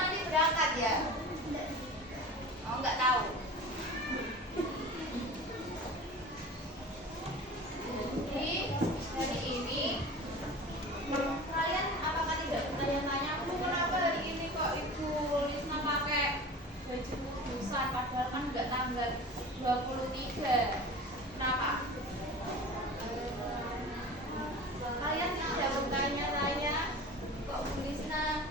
nanti berangkat ya? Oh, nggak tahu. Jadi hari ini kalian apakah tidak bertanya-tanya, kenapa hari ini kok Ibu Lisna pakai baju kudusan padahal kan nggak tanggal 23? Kenapa? Kalian tidak bertanya-tanya kok Bu Lisna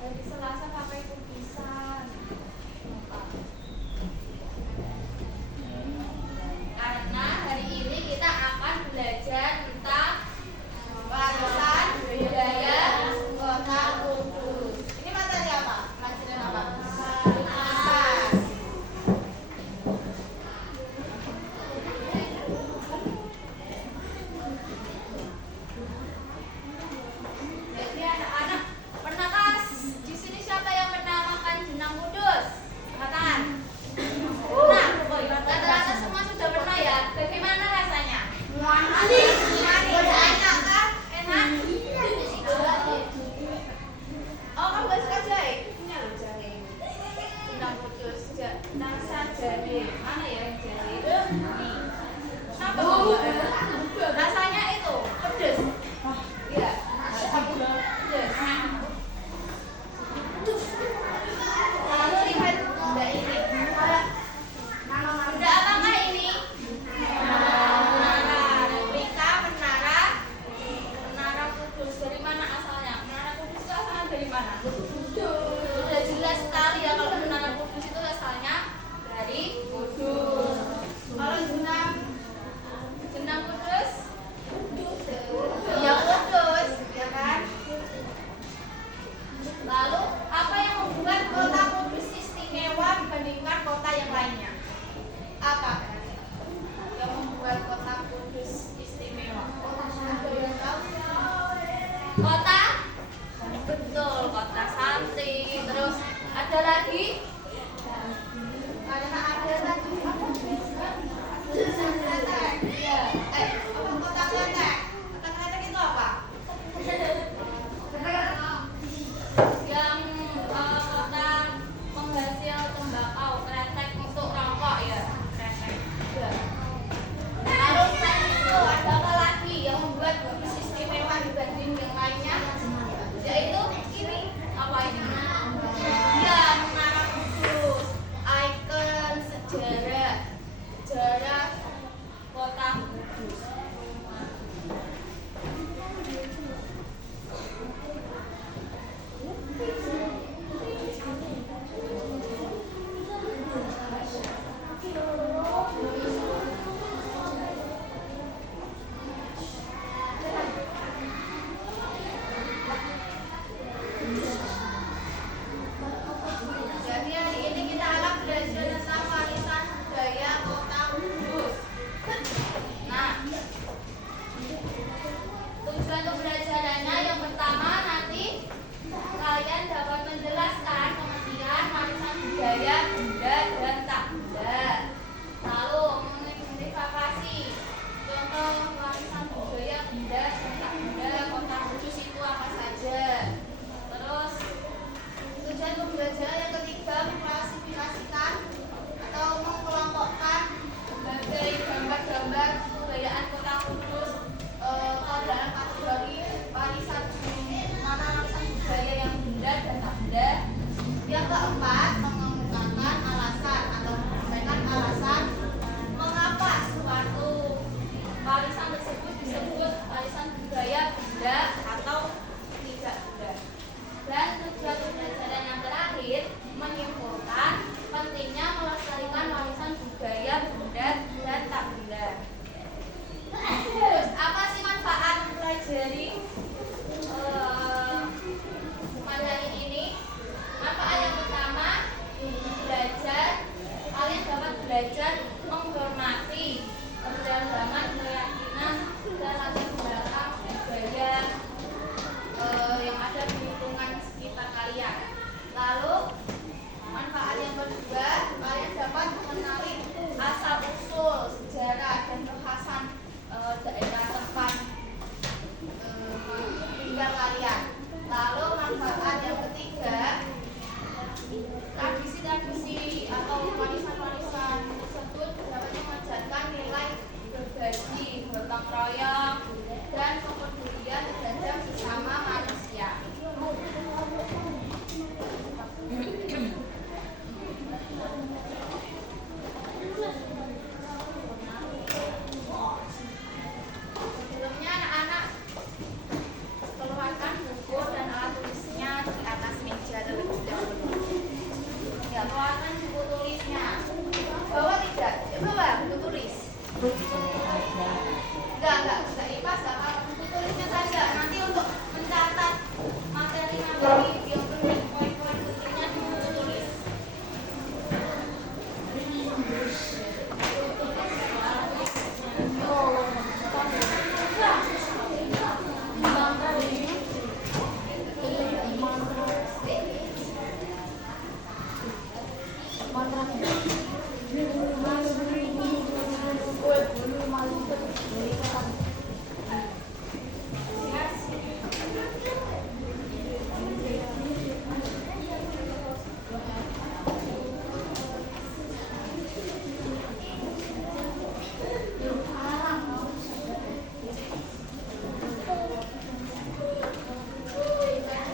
hari Selasa pakai kudusan? Karena hari ini kita akan belajar tentang warisan budaya Kota Kudus. Ini materi apa? Pelajaran apa? Warisan. Jadi anak-anak pernahkah di sini siapa yang pernah makan jenang kudus? Makan. Nah, rata-rata semua sudah pernah ya. Bagaimana rasanya? Manis. Enak kan? Enak. Oh, kamu gak suka jahe? Ini loh jahe. Jenang kudus. Rasa jahe. Mana ya yang jahe? Nih. Kenapa? Rasanya itu pedes. Iya. Pedes. Lalu lihat benda ini. Benda apakah ini? Menara. Replika menara Kudus. Dari mana asalnya? Menara Kudus itu asalnya dari mana? Sudah jelas sekali ya kalau menara Kudus itu asalnya dari Kudus. Kalau jenang Kudus? Ya Kudus, ya kan? Lalu apa yang membuat kota Kudus istimewa dibandingkan kota yang lainnya? Apa yang membuat kota Kudus istimewa? Ada yang tahu? Kota? Betul, kota santri. Terus ada lagi? Karena ada lagi apa? Kletek. Iya. Apa kota Kletek? Kota Kletek itu apa? Yang kota penghasil tembakau, kretek untuk rokok ya, kretek. Lalu selain itu ada apa lagi yang membuat Kudus istimewa dibanding yang lainnya? Yaitu ini apa ini? Ya, menara Kudus, ikon sejarah kota Kudus. Jadi hari ini kita akan belajar tentang warisan budaya Kota Kudus. Nah, tujuan pembelajarannya yang pertama nanti kalian dapat menjelaskan pengertian warisan budaya benda dan tak benda. Lalu mengidentifikasi contoh warisan budaya benda dan tak benda Kota Kudus itu apa saja. Terus tujuan pembelajaran yang ketiga mengklasifikasikan atau mengelompokkan berbagai gambar-gambar kebudayaan Kota Kudus dalam kategori warisan mana warisan budaya yang benda dan tak benda. Yang keempat mengemukakan alasan atau menyampaikan alasan mengapa suatu warisan tersebut disebut warisan budaya benda atau tidak benda. Dan tujuan pembelajaran yang terakhir menyimpulkan pentingnya melestarikan warisan budaya benda dan tak benda. Terus apa sih manfaat mempelajari materi ini? Manfaat yang pertama, kalian dapat belajar menghormati keberagaman keyakinan dan latar belakang budaya yang ada di lingkungan sekitar kalian. Lalu manfaat yang kedua, kalian dapat mengenali asal usul sejarah dan kekhasan daerah tempat tinggal kalian. Lalu manfaat yang ketiga,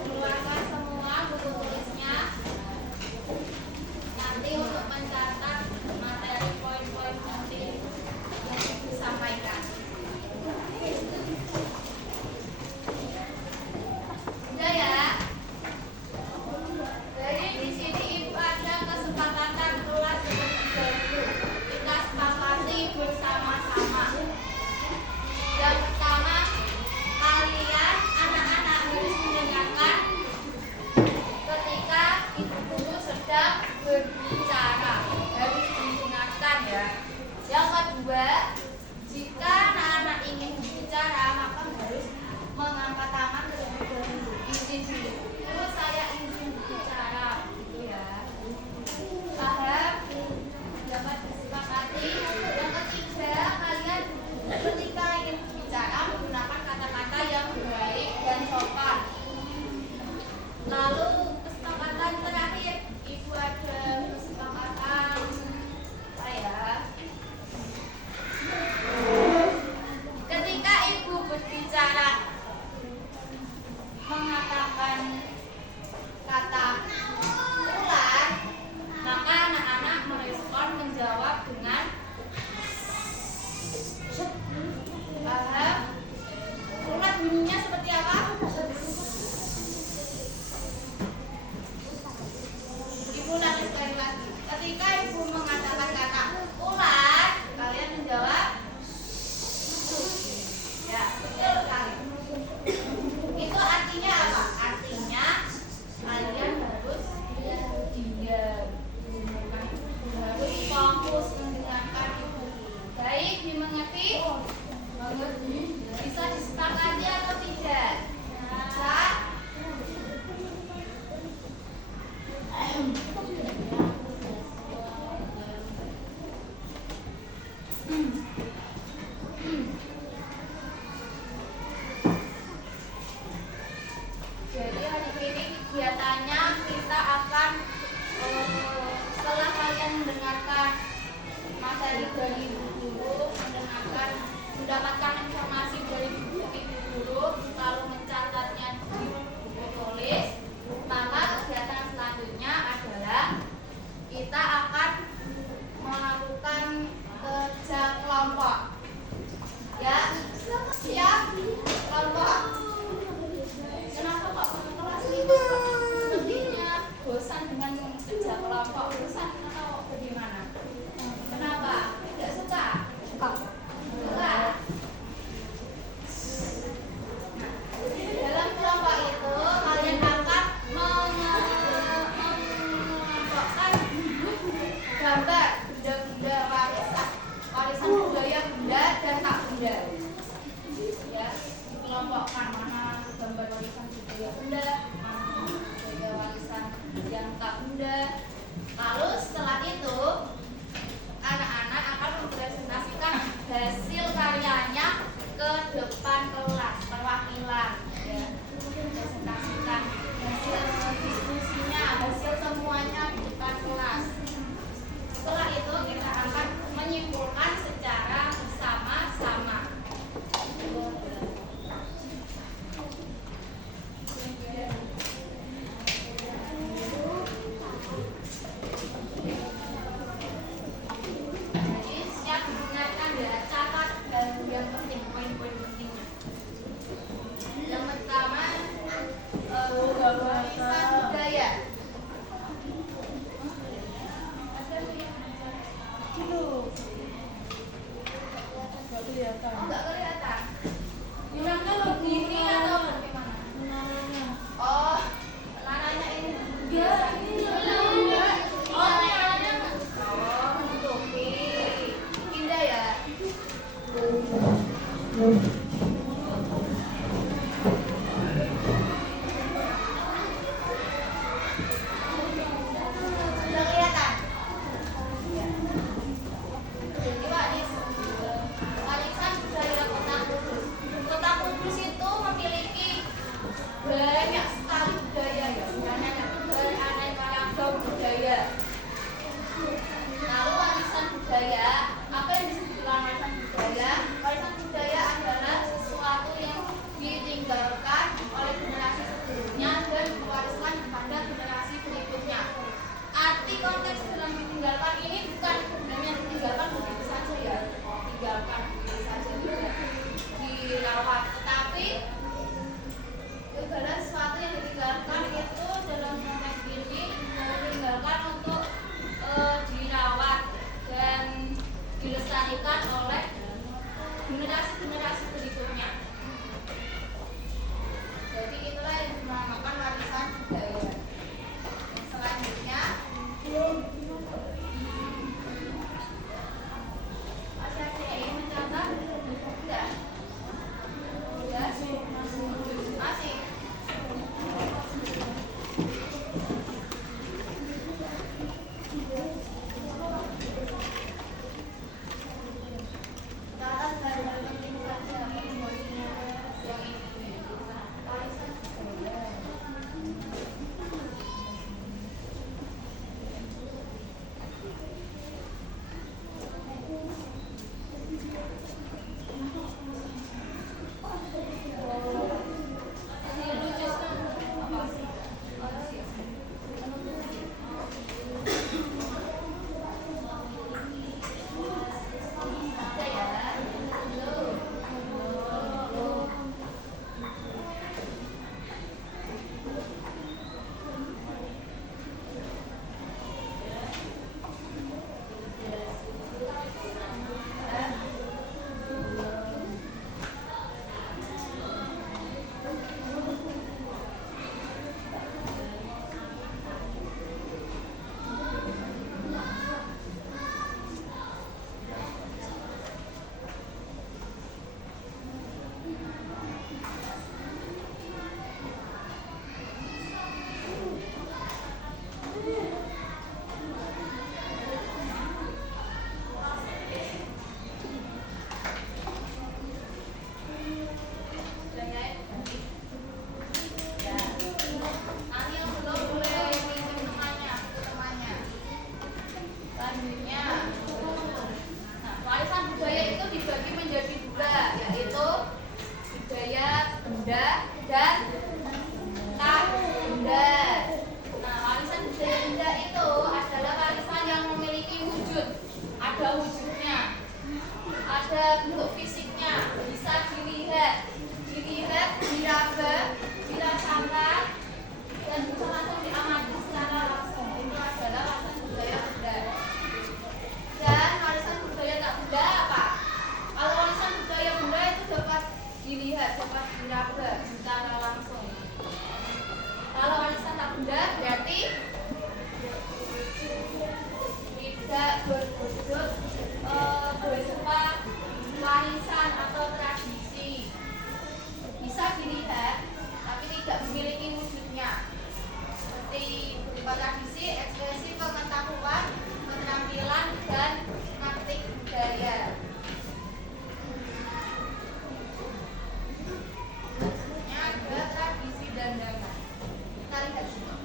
Keluarkan semua buku tulisnya. Nanti untuk mencatat materi poin-poin penting yang disampaikan. Udah ya. Jadi di sini ibu ada kesepakatan kelas dahulu. Kita sepakati bersama-sama. Yang pertama, kalian anak-anak harus mendengarkan ketika ibu guru sedang berbicara, harus didengarkan ya. Yang kedua, jika anak-anak ingin berbicara maka harus mengangkat tangan terlebih dahulu, izin dulu. Terus saya izin berbicara, gitu ya. Paham? Dapat disepakati. Yang ketiga, kalian ketika ingin berbicara menggunakan kata-kata yang baik dan sopan. Lalu kesepakatan terakhir, ibu ada kesepakatan apa ya? Ketika ibu berbicara mengatakan kata ular, maka anak-anak merespon menjawab dengan paham? Ular bunyinya seperti apa? Ibu ulangi sekali lagi. Ketika ibu mengatakan kata ular, kalian menjawab ya, betul sekali. Itu artinya apa? Artinya kalian harus diam, harus fokus mendengarkan ibu. Baik, dimengerti? Mengerti. Bisa disepakati atau tidak? Bisa. Jadi hari ini kegiatannya kita akan setelah kalian mendengarkan materi dari ibu guru, mendapatkan informasi dari ibu guru, lalu mencatatnya di buku tulis, maka kegiatan selanjutnya adalah kita akan melakukan kerja kelompok. Ya, siap kelompok. Kenapa kok kelas 5 sepertinya bosan dengan kerja kelompok? Bosan atau bagaimana? Kenapa? Tidak suka? Suka. ekspresi pengetahuan, keterampilan, dan praktik budaya. Selanjutnya ada tradisi dan dangan. Kita lihat semua.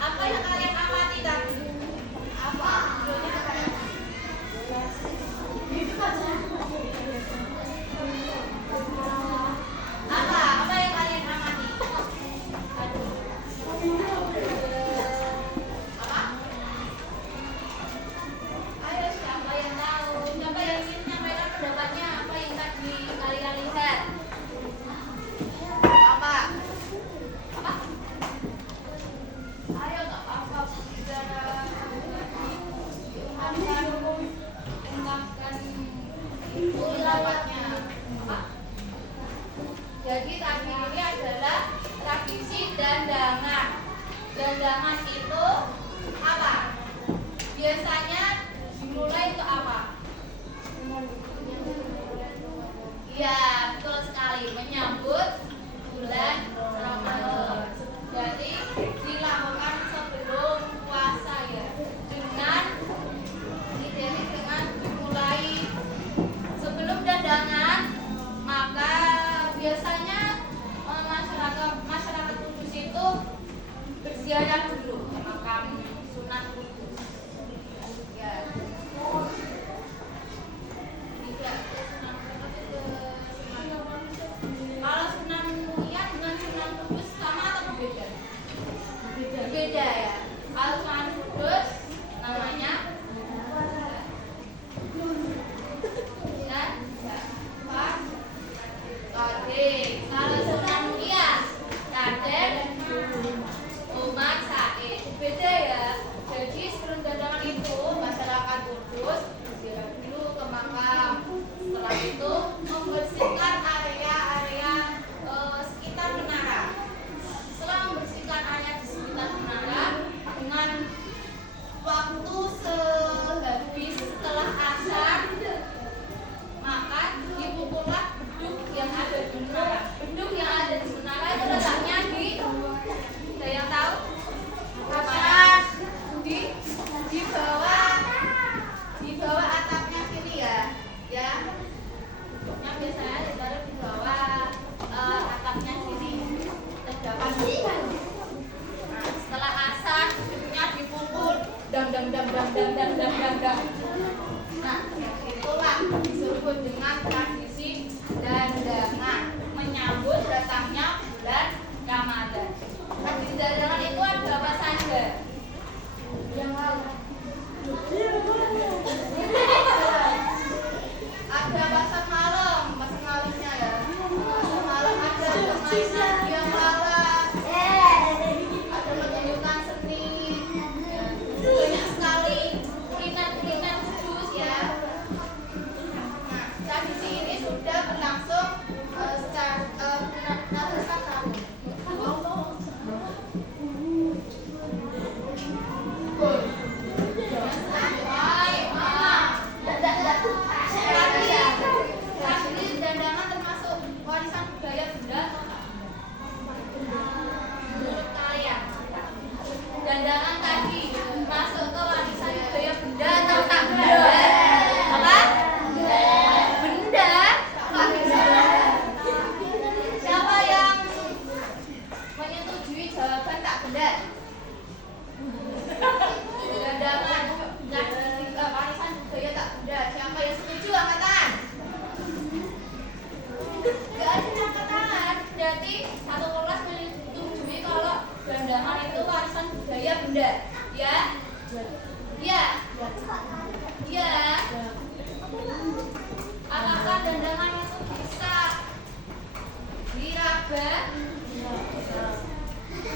Apa yang kalian amati tadi? Apa? Apa yang kalian amati? Apa? Ayo, siapa yang tahu? Siapa yang ingin menyampaikan pendapatnya? Apa yang tadi kalian lihat? Apa? Apa? Ayo, nggak apa-apa. Saudara akan ungkapkan pendapatnya. Apa? Jadi tadi ini adalah tradisi dandangan. Dandangan itu apa? Biasanya dimulai ke apa? Iya, betul sekali. Menyambut bulan Ramadan. Jadi dilakukan sebelum puasa ya. Dengan identik dengan dimulai sebelum dandangan, maka biasanya masyarakat Kudus itu berziarah dulu ke makam Sunan Kudus. Ya. Tidak ke Sunan Kudus itu ke Sunan. Kalau Sunan Muria dengan Sunan Kudus sama atau berbeda? Berbeda ya. Kalau Sunan Kudus namanya Raden. Kalau Sunan Muria Raden Umar Said. Beda ya. Jadi sebelum dandangan itu masyarakat Kudus berziarah dulu ke makam. Setelah itu membersihkan area-area sekitar menara. Setelah membersihkan area di sekitar menara dengan waktu sehabis setelah asar, maka dipukullah beduk yang ada di menara. Beduk yang ada di menara itu letaknya di, ada yang tahu? Atas, di bawah atapnya sini ya, ya. Beduknya biasanya ditaruh di bawah atapnya sini. Terdapat. Nah, setelah asar beduknya dipukul, dang. Nah, itulah disebut dengan tradisi dandangan, menyambut datangnya bulan Ramadan. Tradisi dandangan itu ada apa saja? Ada pasar malamnya ya. Pasar malam ada permainan biola, ada pertunjukan seni, banyak sekali kuliner khusus ya. Nah, tradisi ini sudah berlangsung benar. Gelandangan warisan budaya tak benda. Siapa yang setuju angkat tangan? Gak ada yang angkat tangan. Berarti satu kelas menyetujui kalau gelandangan itu warisan budaya benda. Ya? Ya? Ya? Apakah gelandangan itu bisa diraba?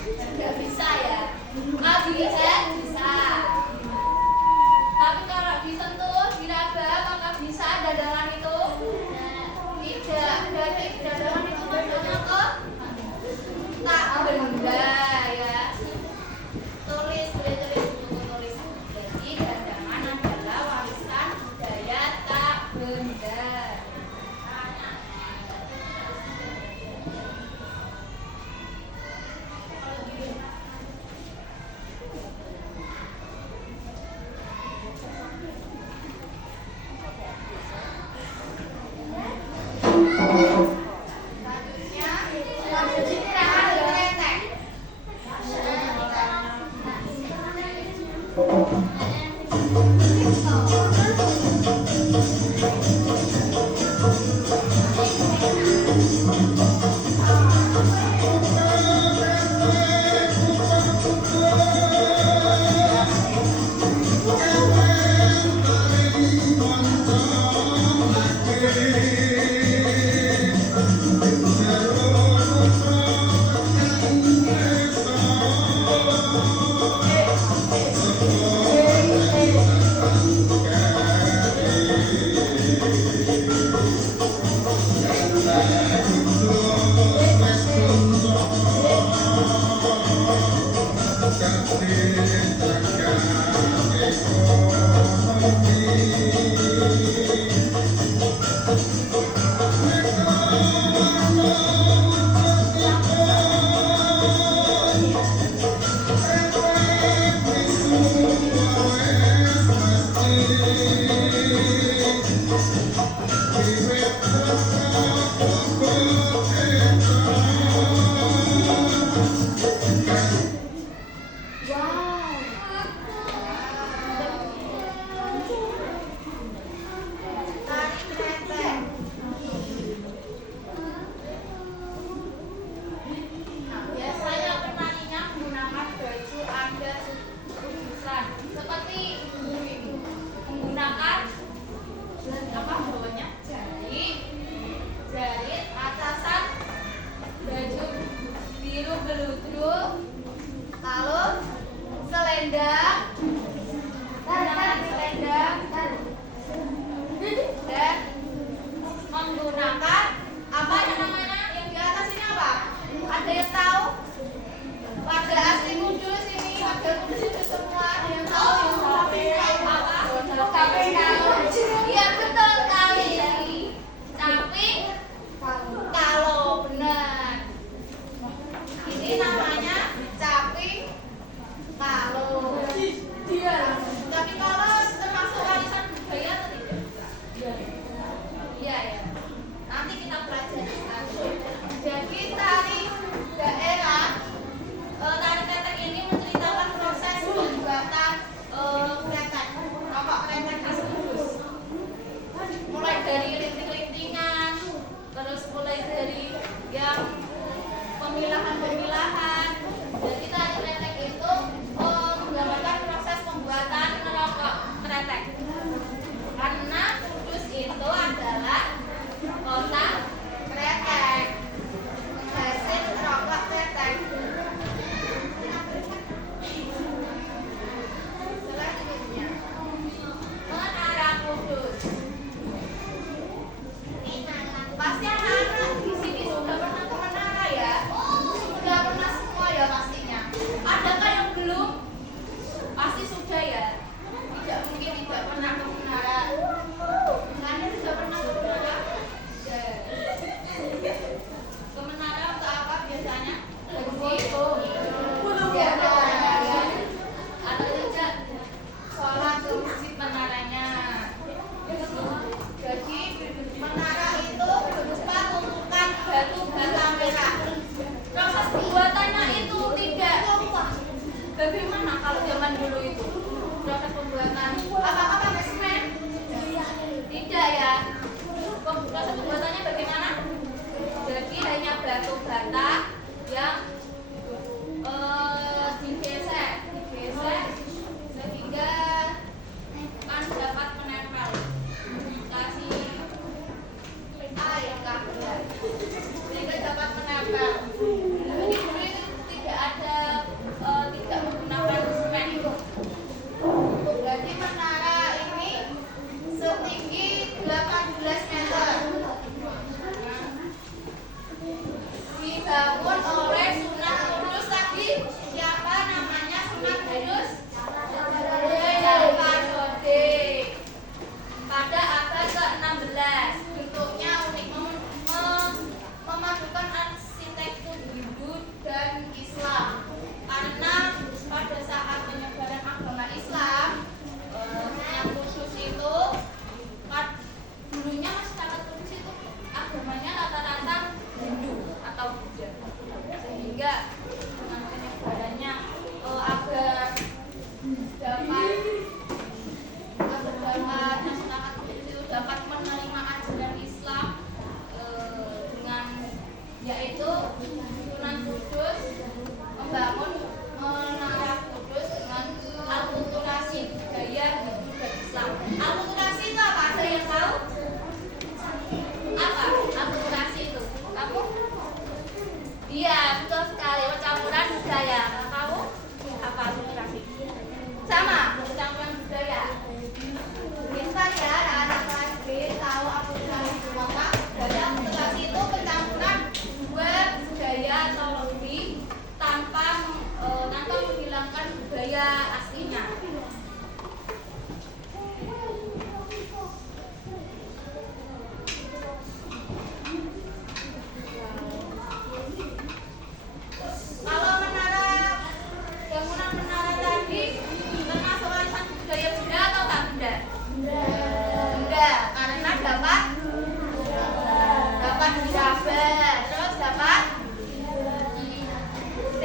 Nggak bisa ya? Bisa. Tapi kalau disentuh, diraba, apakah bisa gelandangan itu? Tidak. Berarti gelandangan itu masuknya ke tak benda ya. Tulis buku tulis. Jadi gelandangan adalah warisan budaya tak benda. Ini namanya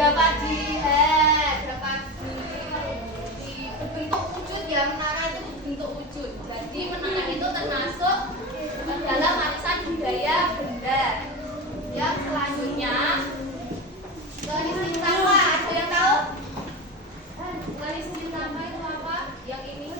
dapat dibentuk wujud ya, menara itu bentuk wujud. Jadi menara itu termasuk dalam warisan budaya benda. Yang selanjutnya garis cintama, ada yang tahu? Garis cintama itu apa? Yang ini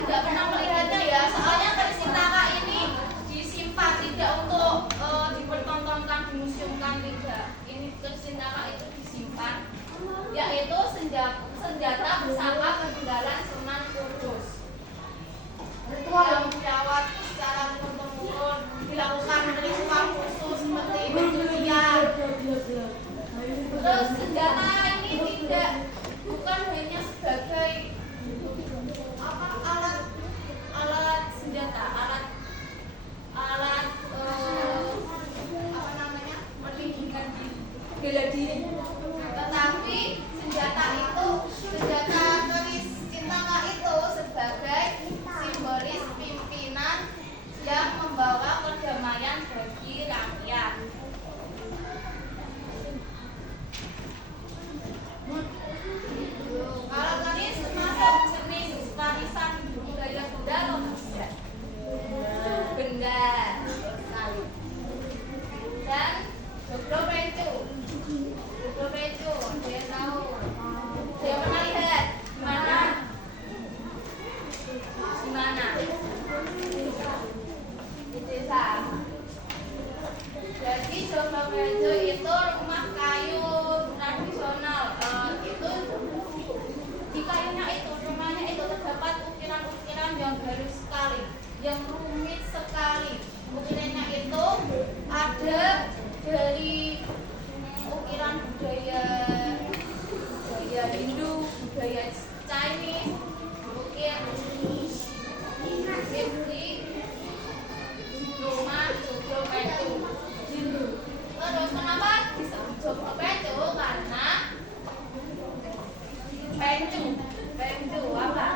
tidak pernah melihatnya ya, soalnya garis cintama ini disimpan, tidak untuk dipertontonkan, dimuseumkan, tidak. Ini garis cintama itu disimpan, yaitu senjata bersama peninggalan Sunan Kudus yang dirawat secara turun-temurun, dilakukan ritual khusus seperti pencucian. Terus senjata ini bukan hanya sebagai alat senjata, alat perlindungan bela diri, tetapi senjata keris cintama itu sebagai simbolis pimpinan yang membawa perdamaian bagi rakyat. Kalau keris termasuk jenis warisan budaya benda atau tidak? Benda sekali. Dan joglo pencu, dia tahu? Dia pernah lihat di mana? Di desa. Jadi joglo pencu itu rumah kayu tradisional. Itu di kayunya itu, rumahnya itu terdapat ukiran-ukiran yang halus sekali, yang rumit sekali. Ukirannya itu ada dari ukiran budaya Hindu, budaya Chinese, ukir di rumah joglo pencu. Terus kenapa disebut joglo pencu? Karena pencu apa?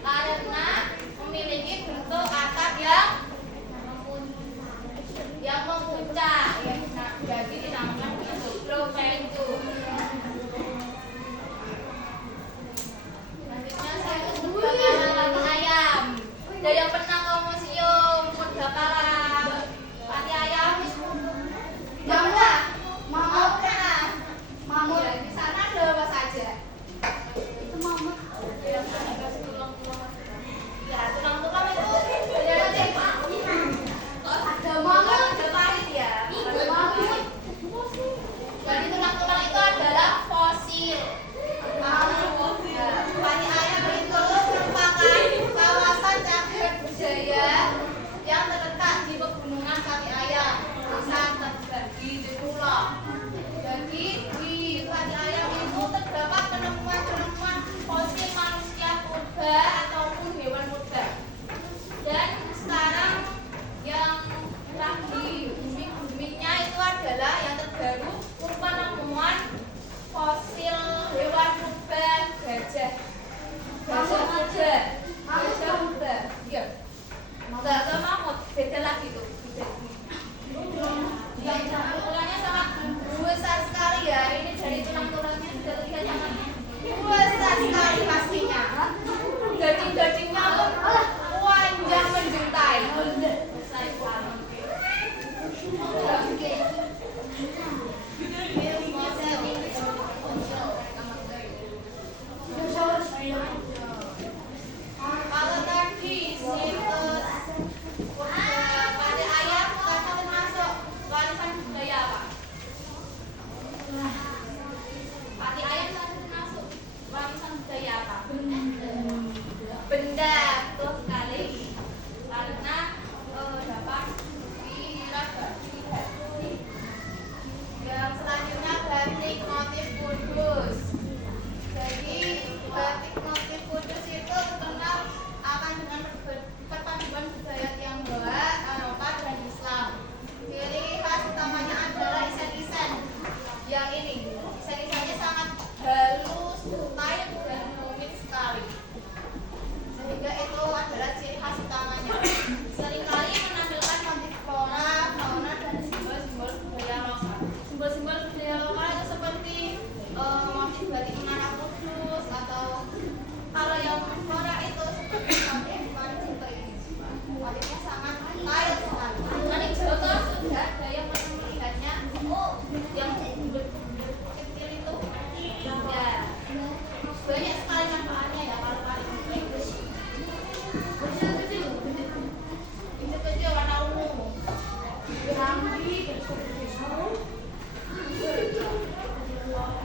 Karena memiliki bentuk atap yang memuncak, jadi dinamakan joglo pencu. Selanjutnya saya sebut pati ayam. Ada yang pernah ke museum Purbalingga pati ayam? Yang mamut kan? Mamut. Ya, di sana ada apa saja? Itu mamut. Yang dikasih tulang-tulang. Ya, tulang-tulang itu ada mamut. Ada mamut, ada parit ya.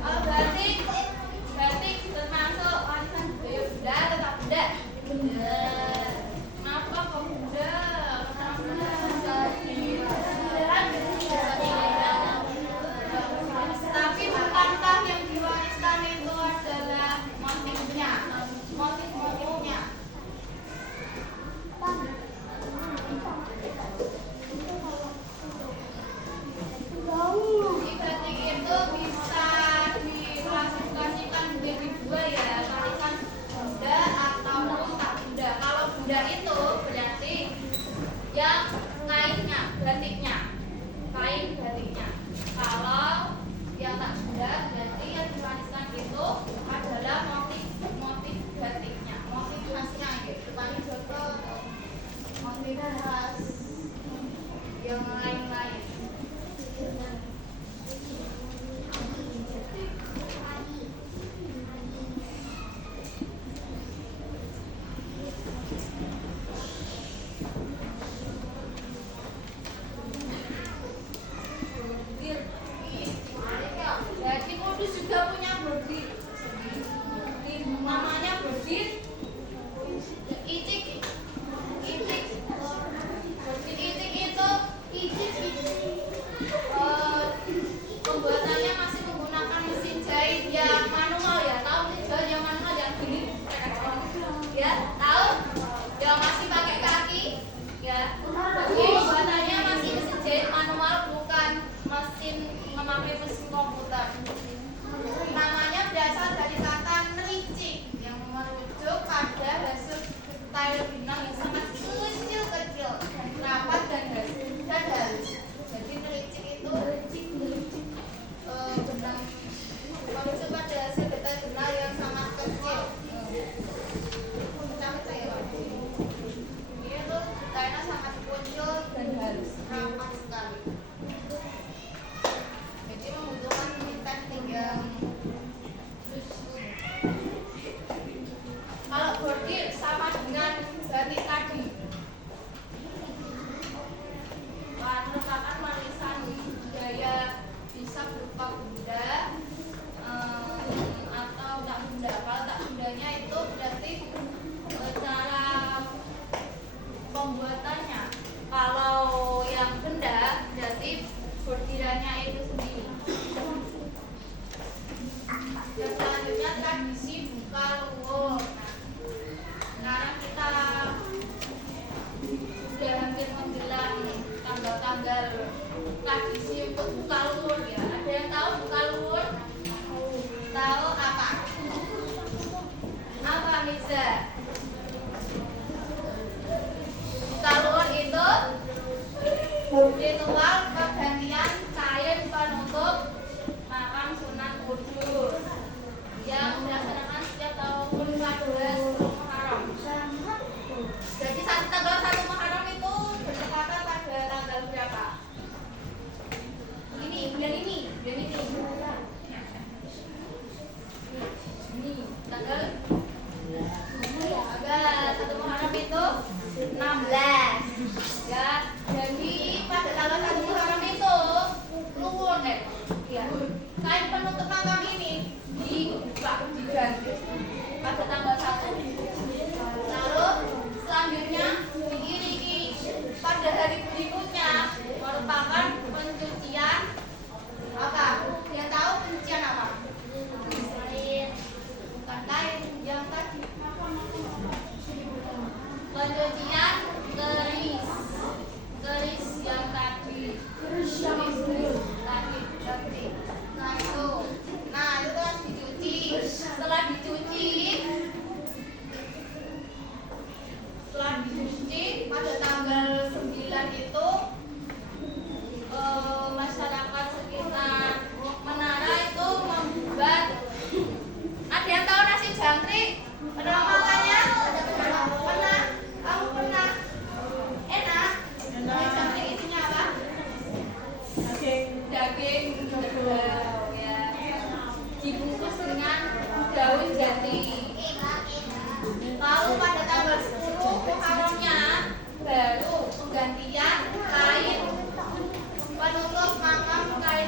Oh, batik termasuk warisan budaya benda tetap benda. Kenapa kok benda? Karena tapi bukankah yang diwariskan itu adalah motifnya, motif-motifnya? Jadi batik itu bisa diklasifikasikan menjadi dua ya, warisan benda ataupun tak benda. Kalau benda itu berarti yang kainnya, batiknya, kain batiknya. Kalau yang tak benda berarti yang diwariskan itu adalah motif batiknya, motif khasnya gitu. Paling contoh motif khas yang lain-lain. Jadi Kudus juga punya bordir, namanya bordir icik. Bordir icik itu pembuatannya masih menggunakan mesin jahit yang manual ya. Tahu mesin jahit yang manual yang gini? Ya, tahu? Yang masih pakai kaki? Ya. Jadi pembuatannya masih mesin jahit manual, bukan mesin memakai mesin komputer. Namanya berasal dari kata nericik yang merujuk pada hasil detail benang yang sangat kecil dan rapat dan halus. Jadi nericik itu benang merujuk pada hasil detail benang yang sangat kecil. Pecah-pecah ya Pak. Ini tuh detailnya sangat kecil dan halus, rapat sekali. Jadi membutuhkan teknik yang kalau bordir sama dengan batik tadi. Warna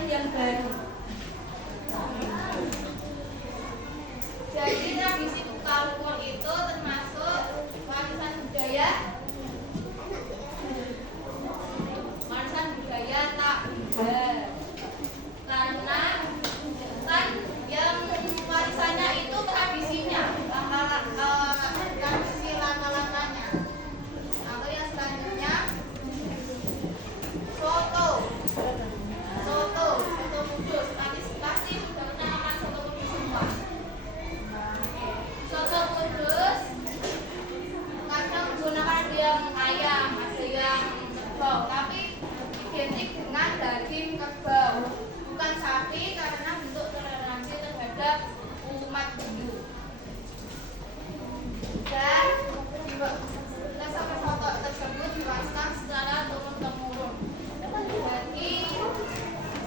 yang baru. Jadi tradisi buka rukun itu termasuk warisan budaya tak benda. Karena kan yang warisannya itu tradisinya, tradisi langkah-langkahnya. Atau yang selanjutnya soto kudus. Pasti sudah pernah makan soto kudus semua. Soto kudus kadang menggunakan yang ayam, ada yang kerbau, tapi identik dengan daging kerbau, bukan sapi, karena bentuk toleransi terhadap umat Hindu. Dan dasar soto tersebut diwariskan secara turun-temurun. Jadi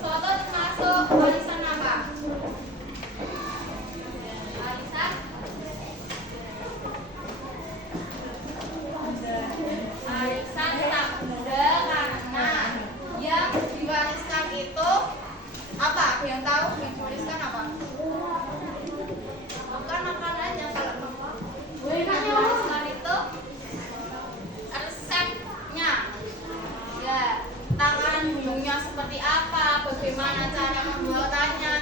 soto termasuk warisan apa? Warisan tak benda, karena yang diwariskan itu apa? Yang tahu yang diwariskan apa? Bukan makanannya, kalau yang diwariskan itu resepnya. Ya, tangan bumbunya seperti apa, bagaimana cara membuatannya,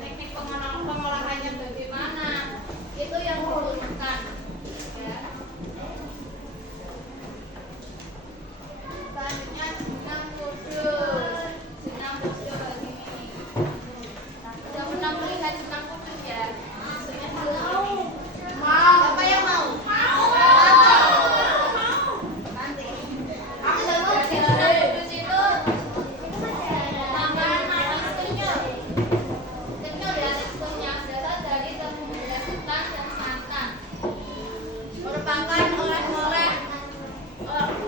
teknik pengolahannya bagaimana, itu yang diturunkan. Ya. Selanjutnya jenang kudus. Jenang kudus bagi ini. Sudah pernah melihat jenang kudus ya? Maksudnya mau. Apa yang mau? Mau. Nanti. Jadi jenang kudus itu makanan manis kenyal. Kenyal ya teksturnya, berasal dari tepung beras ketan dan santan. Merupakan oleh-oleh.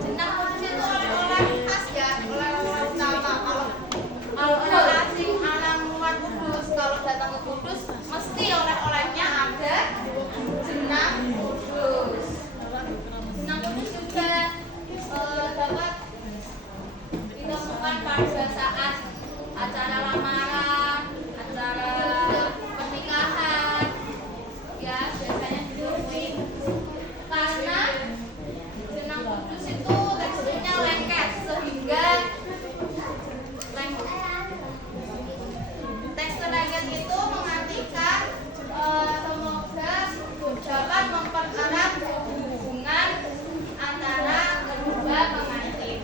Jenang kudus itu oleh-oleh khas ya, oleh-oleh utama. Kalau orang asing, orang luar Kudus, kalau datang ke Kudus, mesti oleh-olehnya ada jenang kudus. Jenang kudus juga dapat ditemukan pada saat acara lamaran, acara pernikahan, ya biasanya ditemui. Karena jenang kudus itu teksturnya lengket, sehingga tekstur lengket itu mengartikan semoga dapat mempererat hubungan antara kedua pengantin.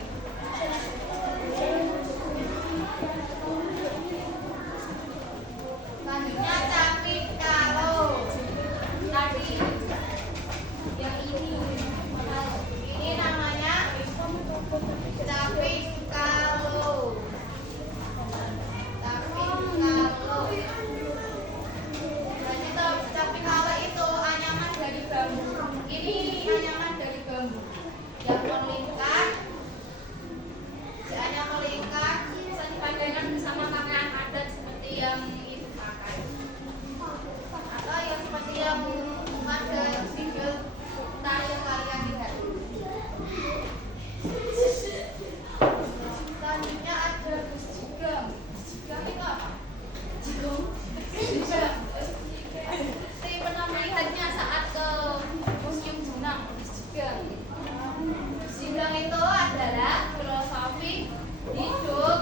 Selanjutnya capit kalo. Tadi yang ini namanya capit kalo. Berarti capit kalo itu anyaman dari bambu. Ini anyaman dari bambu yang melingkar. Hanya melingkar, bisa dipadankan bersama pakaian adat seperti yang ibu pakai, atau yang seperti yang ada single yang kalian lihat. Selanjutnya ada busjigam. Busjigam itu apa? Busjigam. Saya pernah melihatnya saat ke Museum Jenang. Busjigam. Busjigam itu adalah filosofi hidup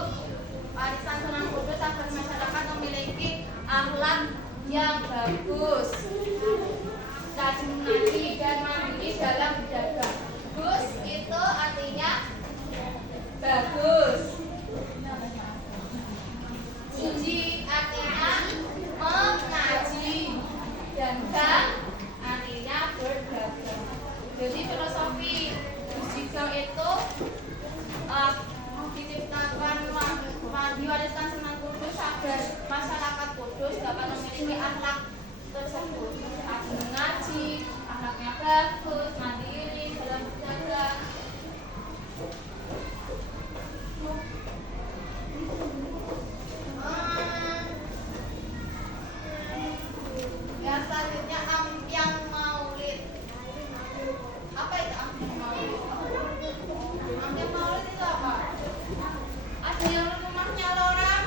warisan Sunan Kudus agar masyarakat memiliki akhlak yang bagus, rajin mengaji dan mandiri dalam berdagang. Gus itu artinya bagus. Suci artinya mengaji, dan gang artinya berdagang. Jadi filosofi Busjigam itu diciptakan diwariskan Sunan Kudus agar masyarakat Kudus dapat memiliki akhlak tersebut, rajin mengaji, akhlaknya bagus, mandiri dalam berdagang. Yang selanjutnya ampiang maulid. Apa itu ampiang maulid? Ampiang maulid itu apa? Ada yang rumahnya orang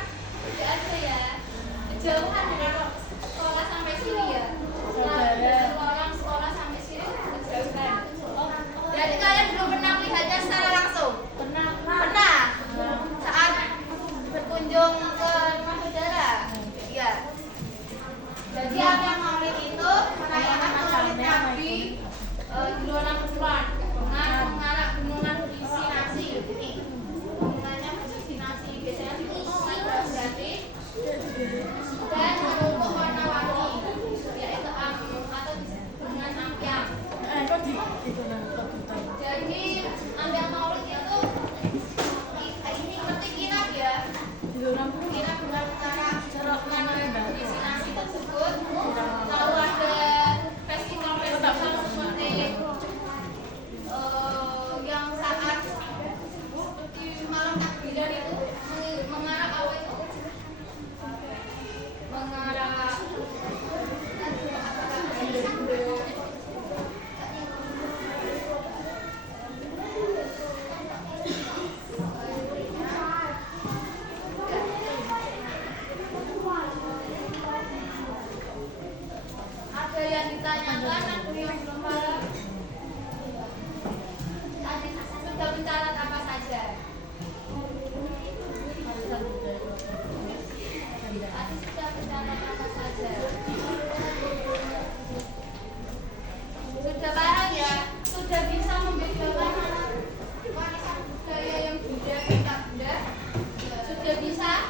Sudah bisa?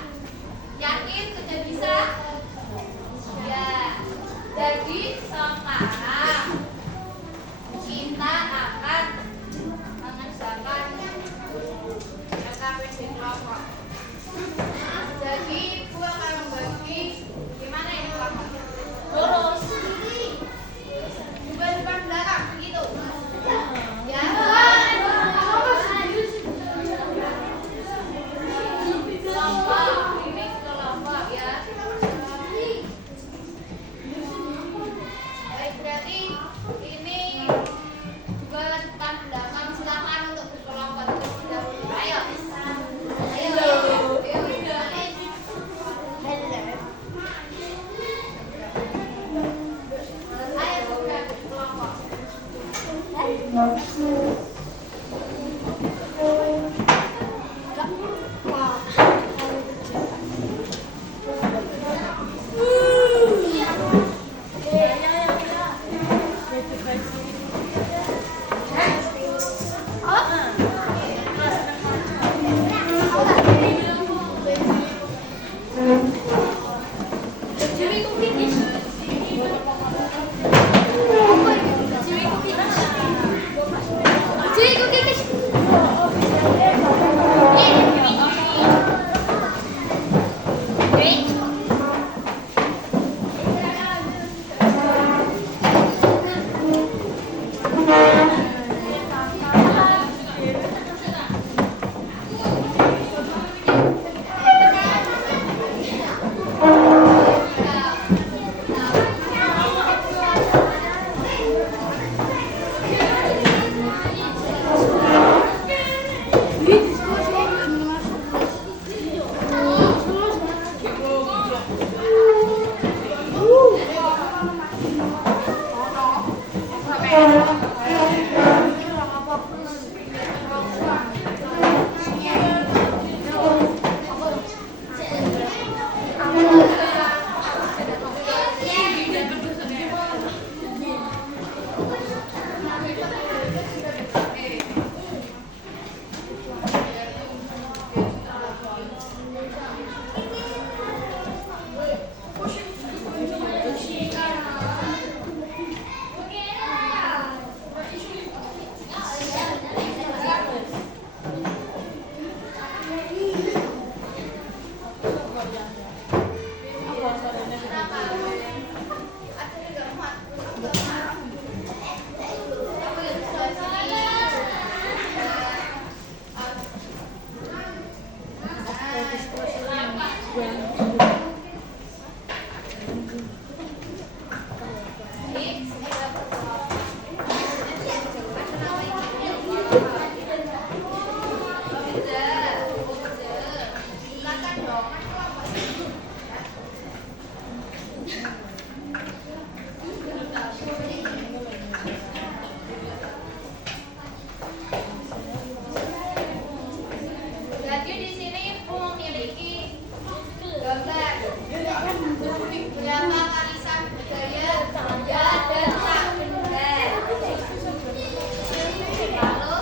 Yakin sudah bisa? Ya. Jadi sekarang kita akan mengerjakan LKPD kelompok. Jadi ibu akan membagi gimana ini kelompoknya? Lurus. Depan belakang begitu. Ya. Kelompok ini kelompok ya. Baik, berarti ini dua depan belakang, silakan untuk berkelompok terlebih dahulu. Ayo. Ayo bukan berkelompok. Jadi di sini ibu memiliki gambar berapa warisan budaya benda dan tak benda. Lalu,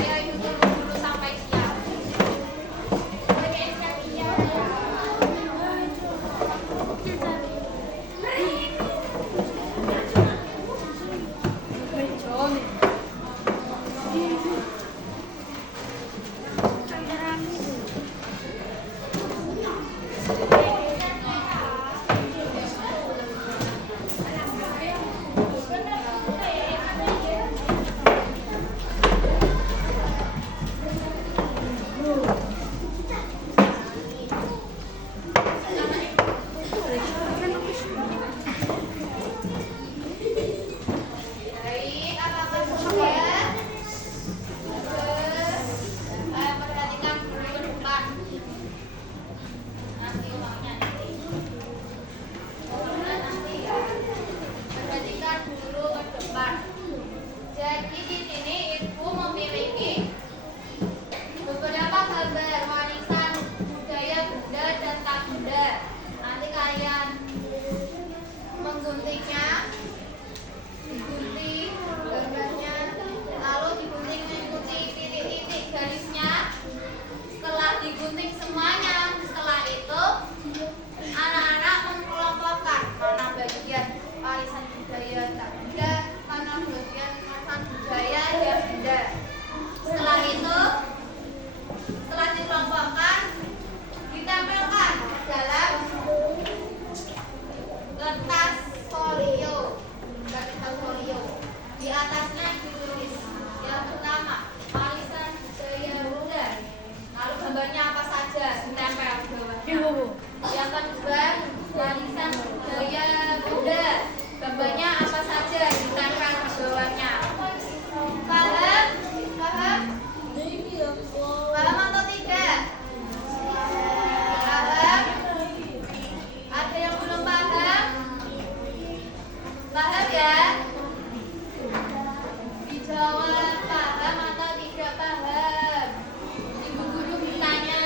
ayo ibu. Setelah itu, setelah dikelompokkan, ditempelkan dalam kertas folio. Kertas folio. Di atasnya ditulis yang pertama warisan budaya Bunda. Lalu gambarnya apa saja ditempel di bawahnya. Yang kedua warisan budaya Bunda. Gambarnya apa saja ditempel di bawahnya. Paham? Paham? Paham atau tidak? Paham? Ada yang belum paham? Paham ya? Dijawab paham atau tidak paham? Ibu guru bertanya,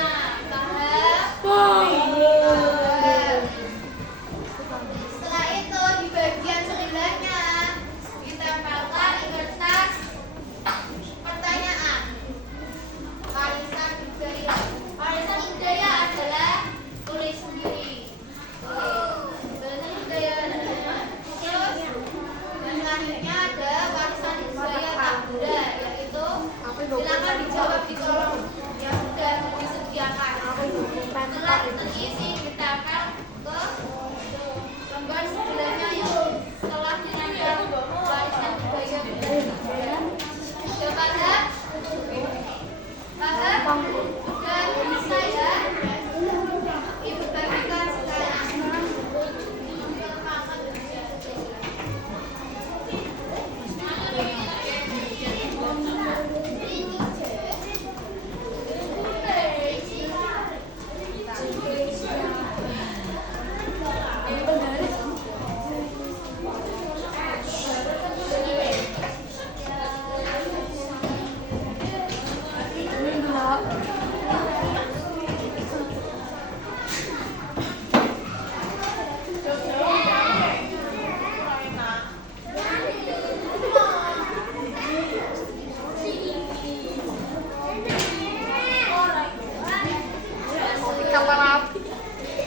paham? Paham. Setelah itu di bagian sebelahnya ditempelkan di kertas pertanyaan. Warisan budaya. Warisan budaya adalah tulis sendiri. Warisan budaya adalah terus dan selanjutnya ada warisan budaya tak benda, yaitu silakan dijawab di kolom yang sudah disediakan. Setelah terisi ditempel ke lembar sebelahnya yang telah ditempel warisan budaya benda. Sudah paham? Paham? Sudah bisa ya? Ibu bagikan sekarang.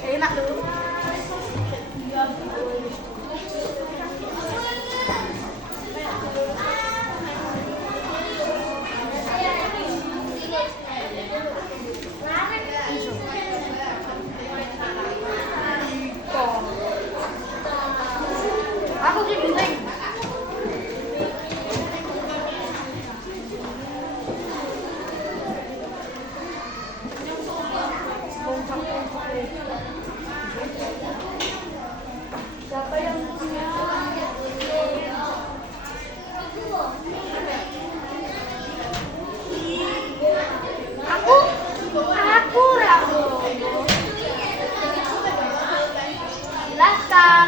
Enak dulu. Aku sih bingung. Siapa yang punya? Aku Rabu. Silahkan.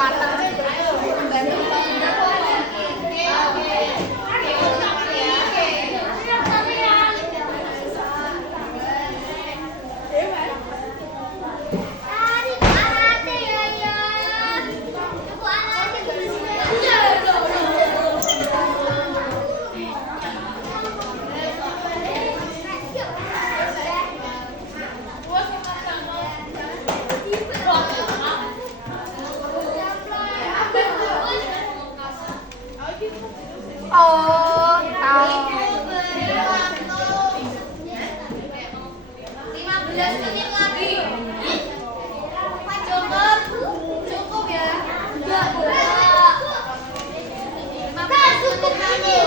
patah. Ayo, bantu Oh, tahu. 15 menit lagi. Cukup, cukup ya. Enggak. 15 menit lagi.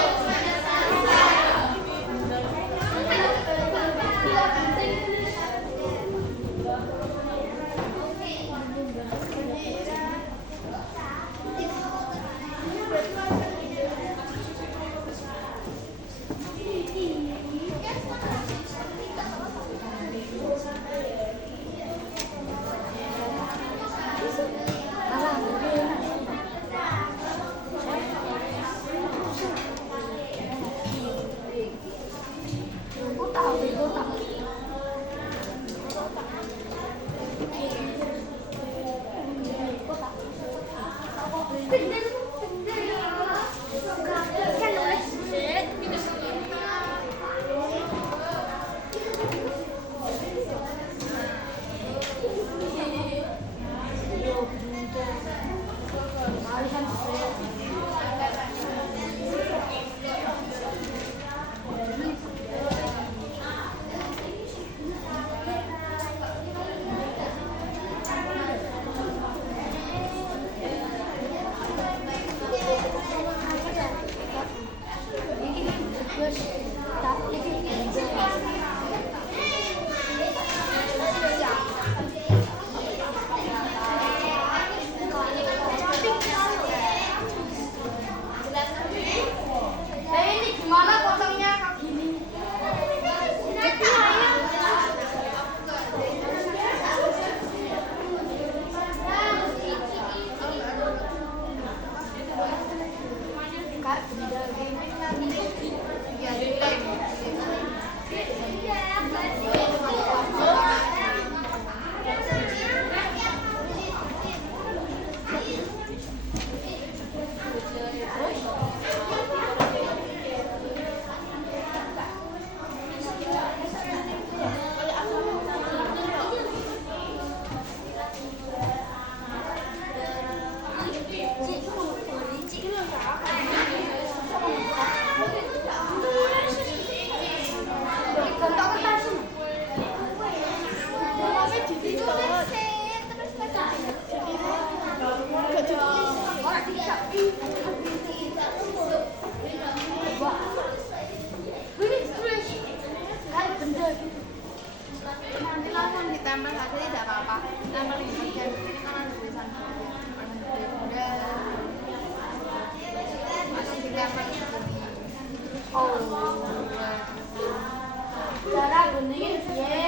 Aku tahu itu tak. Ini gimana potongnya kak gini? Nanti langsung ditempel saja tidak apa-apa. Tempel di bagian sini kan ada tulisan bunda. Langsung ditempel di sini. Oh. Cara benerin ya.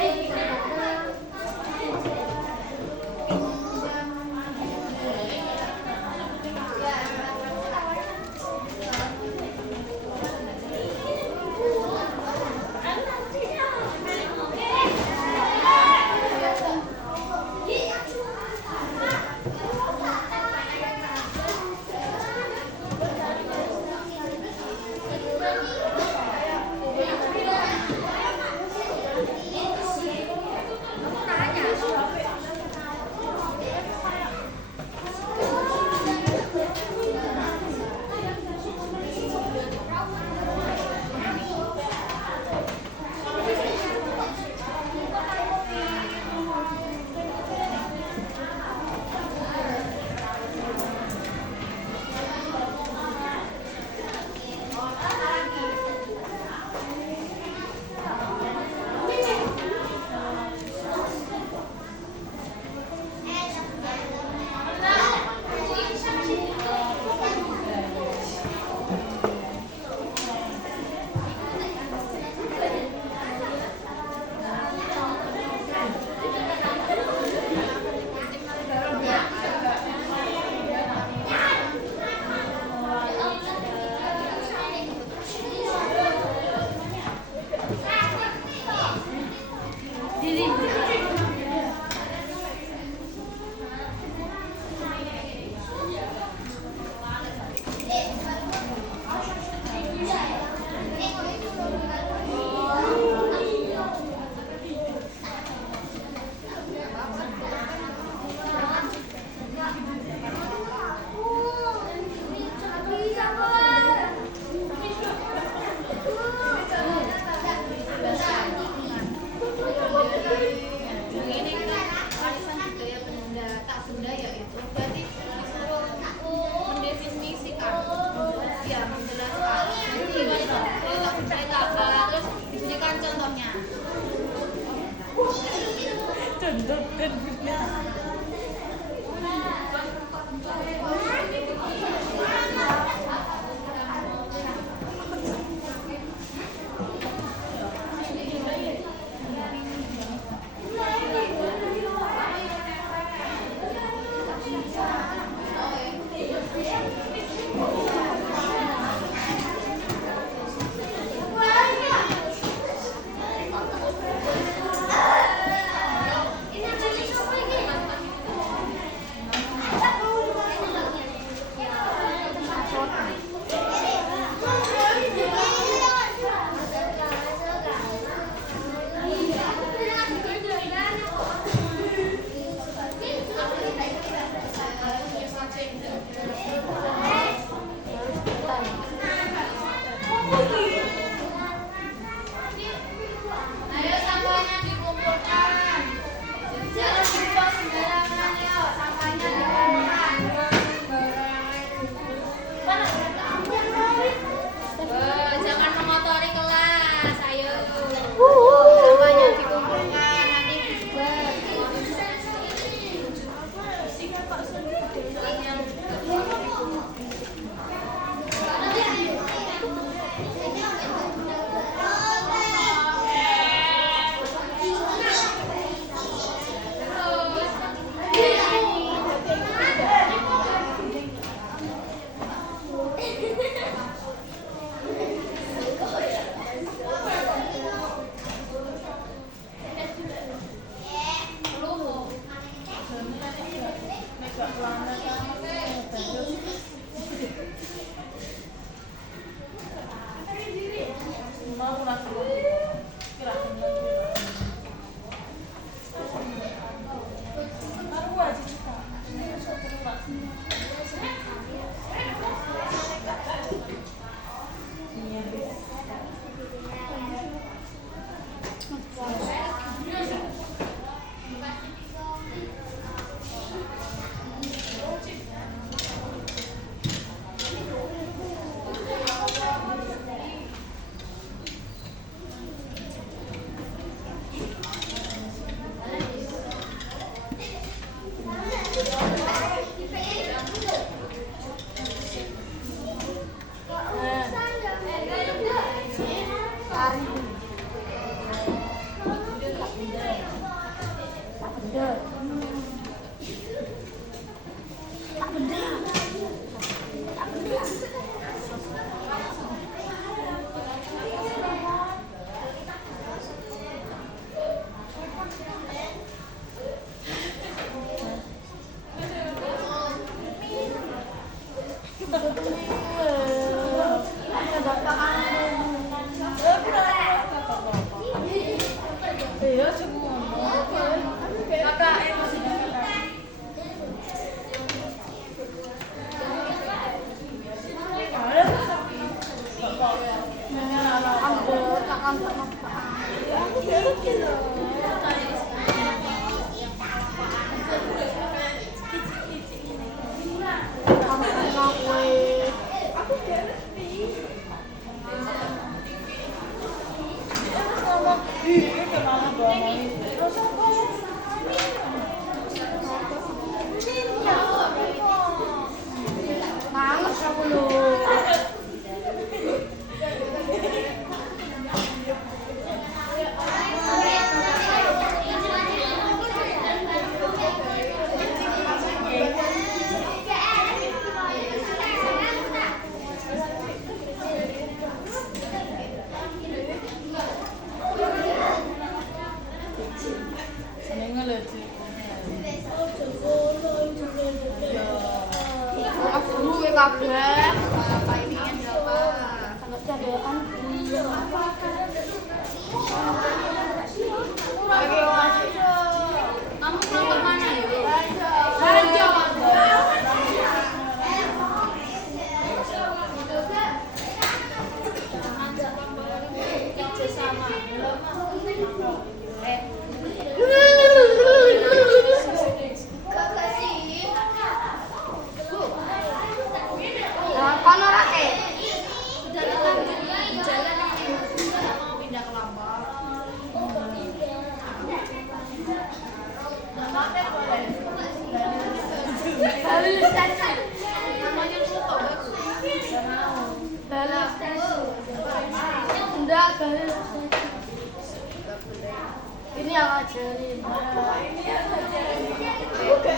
Ayo sampahnya dikumpulkan. Jangan dibuang sembarangan, yo. Sampahnya dikumpulkan. Jangan mengotori kelas. Ayo. Sampahnya dikumpulkan, nanti dibuang. Kamu mau kemana ya?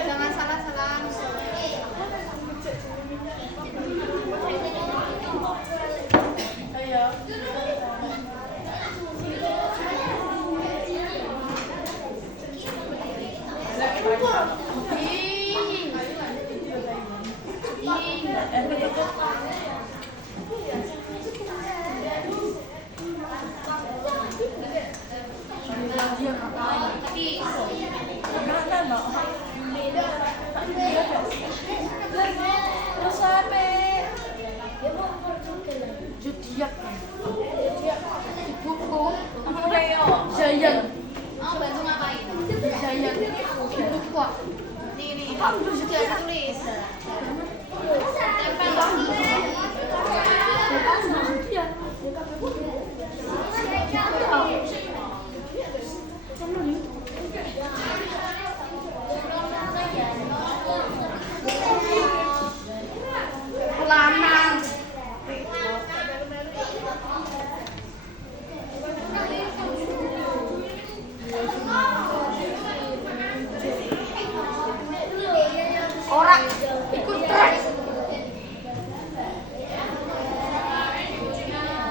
Jangan salah-salah. Ayo. Zodiak. Ibuku. Giant. Mau bantu ngapain? Giant. Ibuku. Nih, sudah tulis. Tempel. Lanang. Orang ikut trek.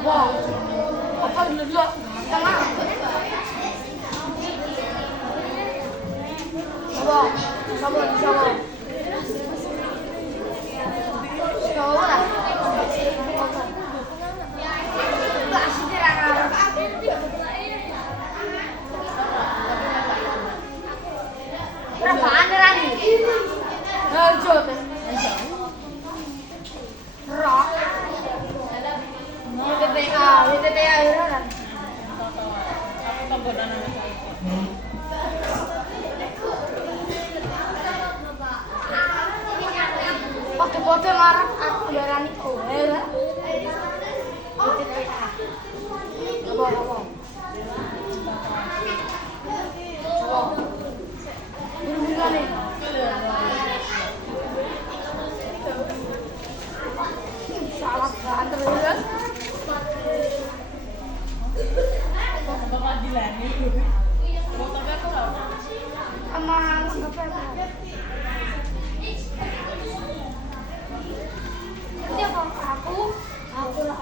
Wow. Apa dulu? Tengah. Wow. Sabar. Sabar. Enggak sederhana. Berapaan Rani? Lanjut. Rock. WTTA kan? Kode-kode ngarep aku Rani kowe lah. WTTA. Apa? Bener-bener nih. Salah banget terus. Emang siapa? Dia kalau aku lah.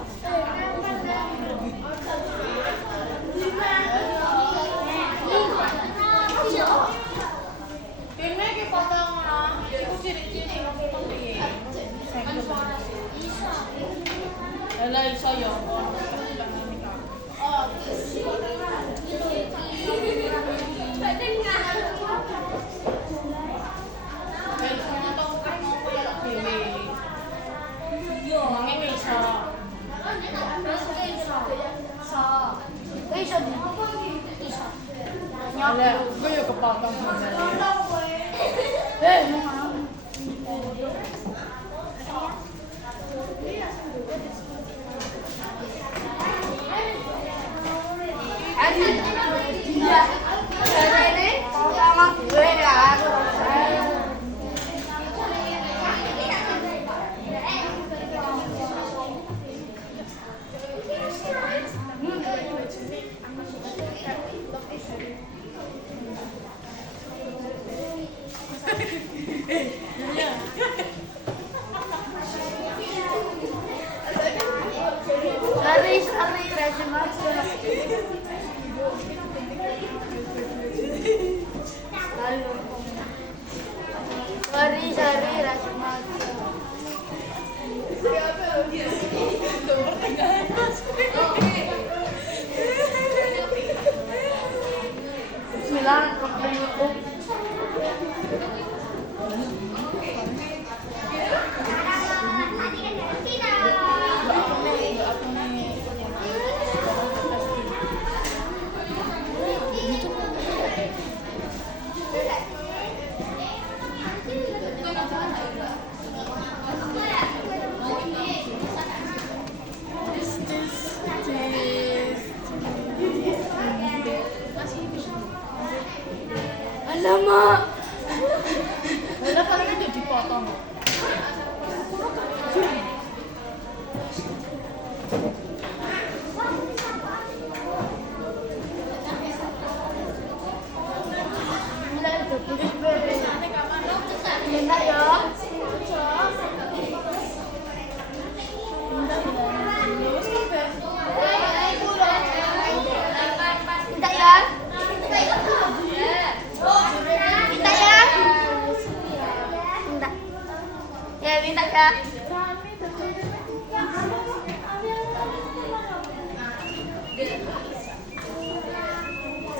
Ini dipotong lah. Iku ciri-ciri ngomong piye? Lah iso ya. Oh. Gue yuk kepotong. Sari rasa mata. Bismillah, alamak. Lah paling itu dipotong. ya.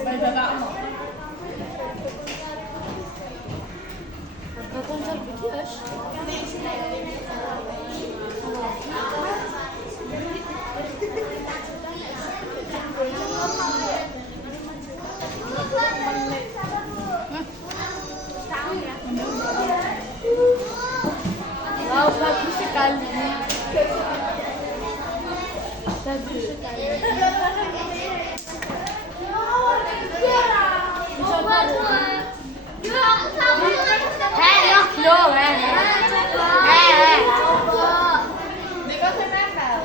Baik bapakmu. Apa konser BTS? Wow, bagus sekali. Bagus sekali. Di kau nempel.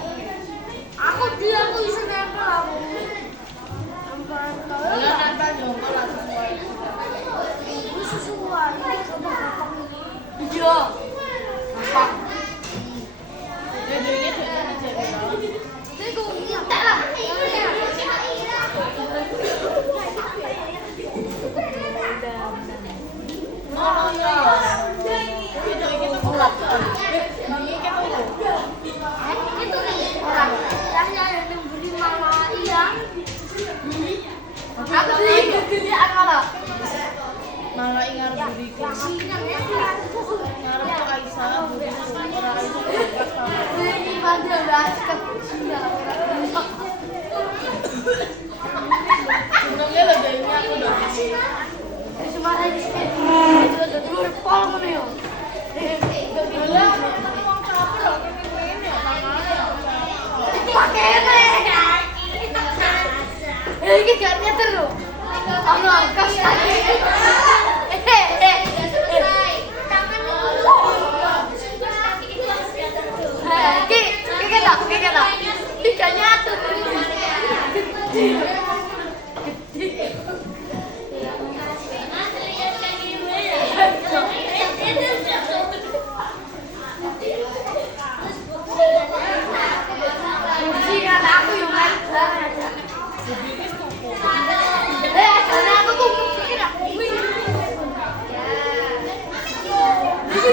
Aku bisa nempel aku. Enggak nempel dong, kau langsung mulai. Ini sesuai. Iya. Apa? Jadinya jadi. Ini kok minta lah. Oh iya. Itu kuat. Ini kita dulu. Itu nih orang yang beli mama iya. Aku beli malah. Malah ingat budi ngarep tuh Aisyah budi ora Aisyah. Ini pada basket sudah. Untungnya lo jadi aku udah. Cuma lagi itu dulu pol ngono yo. Lah, tapi wong capek lho ngene ya tangane. Makene. Iki gak nyetir lho. Ono kas lagi. Iki nyatur. Kan aku yang main banget. Karena aku kok pikir aku. Ini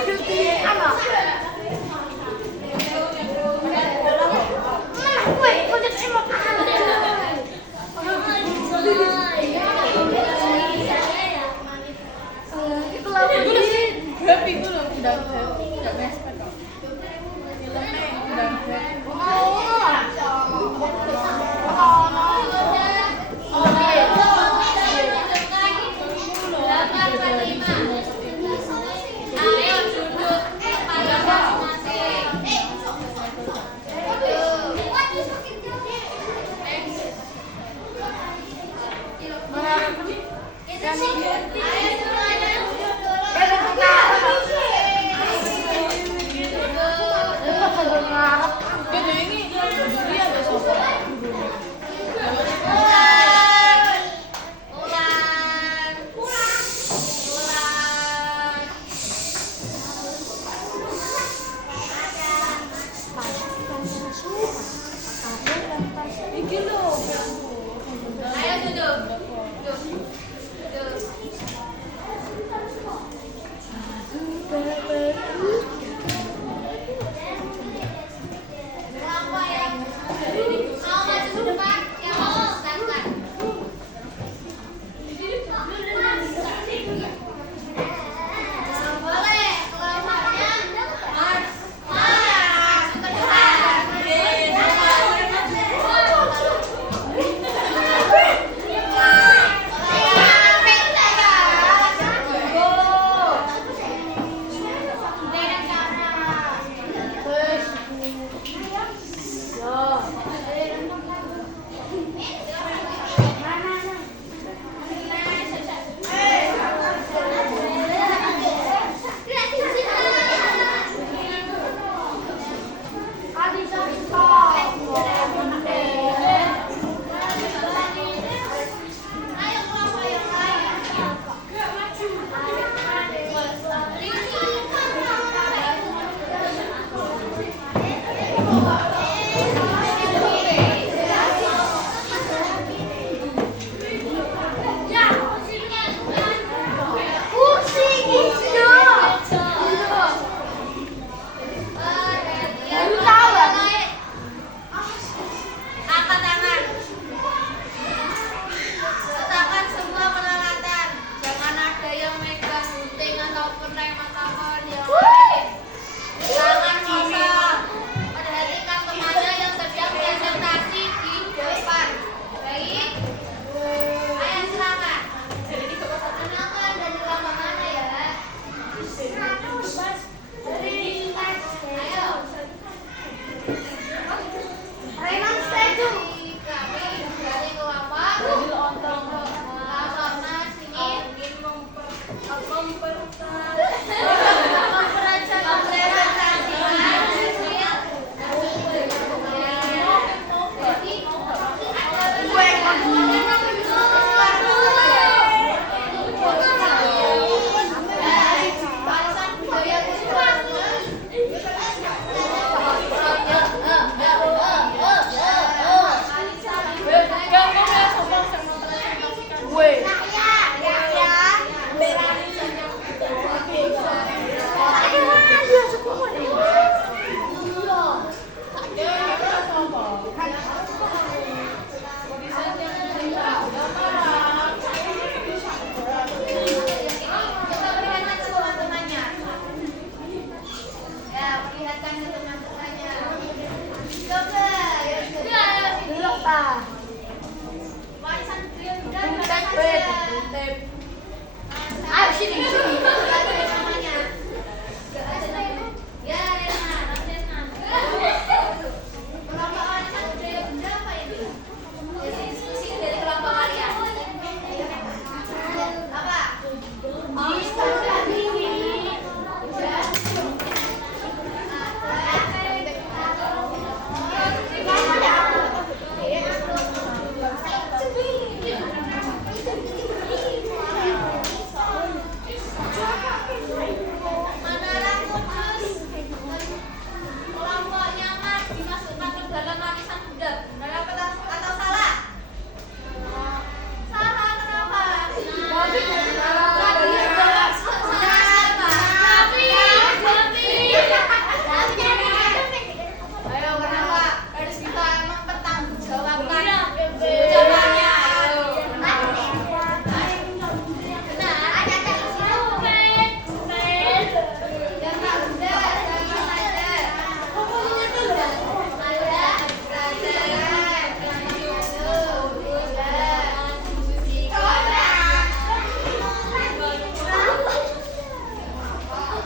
ganti anak. Woi, kok jadi emang perlihatkan ke teman-temannya. Coba, ya Belum, Pak. warisan budaya mana Tep, saja? tep. Ah, sini. Ada namanya. Ya, Rena, Rena. Kelompok warisan budaya benda apa ini? Ini diskusi dari kelompok kalian. Apa? Menara Kudus kelompoknya Mas dimasukkan ke dalam warisan budaya. Benar apa atau salah? Salah, kenapa? Ayo, kenapa? Harus kita mempertanggungjawabkan ucapannya.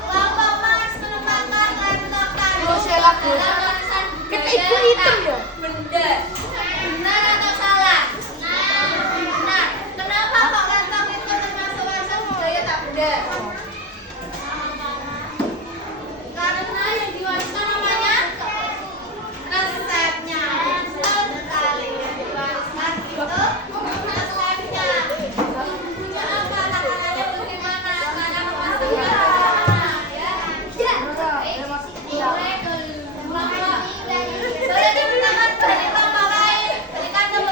Kelompok Mas menempatkan laptop Oh, saya laku. Kita hitung ya? Benda. Benar atau salah? Benar. Kenapa kok laptop itu termasuk warisan budaya tak benda? Karena yang diwariskan namanya resepnya. Betul sekali. Yang diwariskan itu resepnya. Bumbunya apa? Tahanannya bagaimana? Cara memasaknya bagaimana? Ya. Boleh tepuk tangan bagi kelompok lain. Berikan tepuk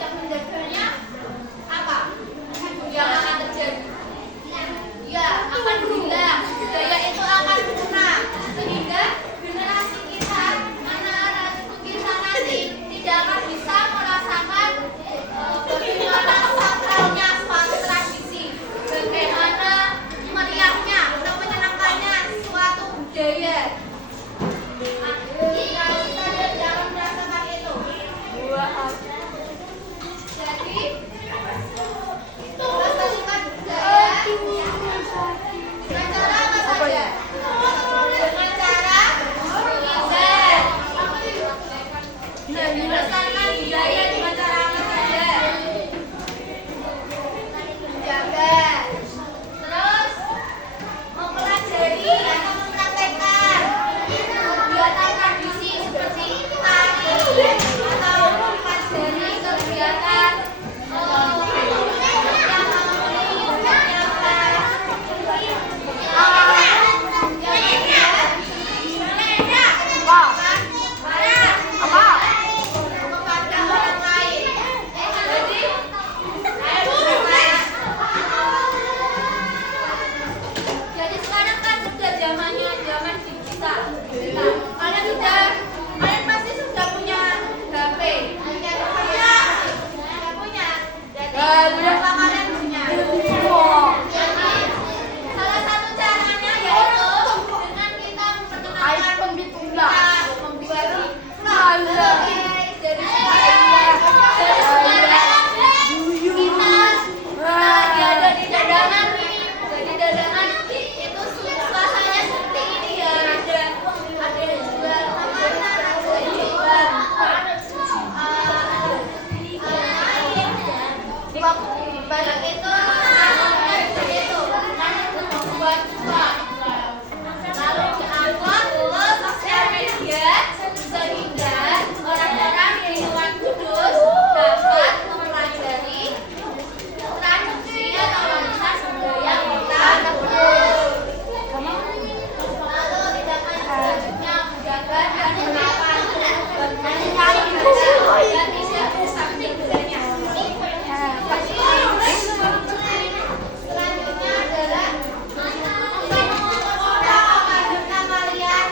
tidak menjaganya, apa yang akan terjadi? Ya, akan hilang. Budaya itu akan punah, sehingga generasi kita, anak-anak kita nanti tidak akan bisa merasakan bagaimana sakralnya suatu tradisi, bagaimana meriahnya atau menyenangkannya suatu budaya. Kita jangan merasakan itu. Jadi itu melestarikan budaya dengan cara apa saja? Dengan cara mengibar. Jadi melestarikan budaya dengan cara apa saja? Menjaga. Terus mempelajari atau mempraktekkan kegiatan tradisi seperti tari atau mempelajari kegiatan jadi sekarang kan sudah zamannya zaman digital. Kalian pasti sudah punya HP. Sudah punya. Jadi berapa kalian punya? Jadi salah satu caranya yaitu dengan kita memperkenalkan kita membuat jadi kita lagi ada di dagangan nih. Jadi dagangan itu suasananya seperti ini ya. Ada yang jual makanan, ada yang jual banyak itu itu membuat uang. Lalu diangkut ke sosial media sehingga orang-orang di luar kudus dapat mempelajari tradisi atau warisan budaya kota kudus. Lalu tindakan selanjutnya menjaga dan merawat dan tidak samping budayanya. Selanjutnya adalah kalian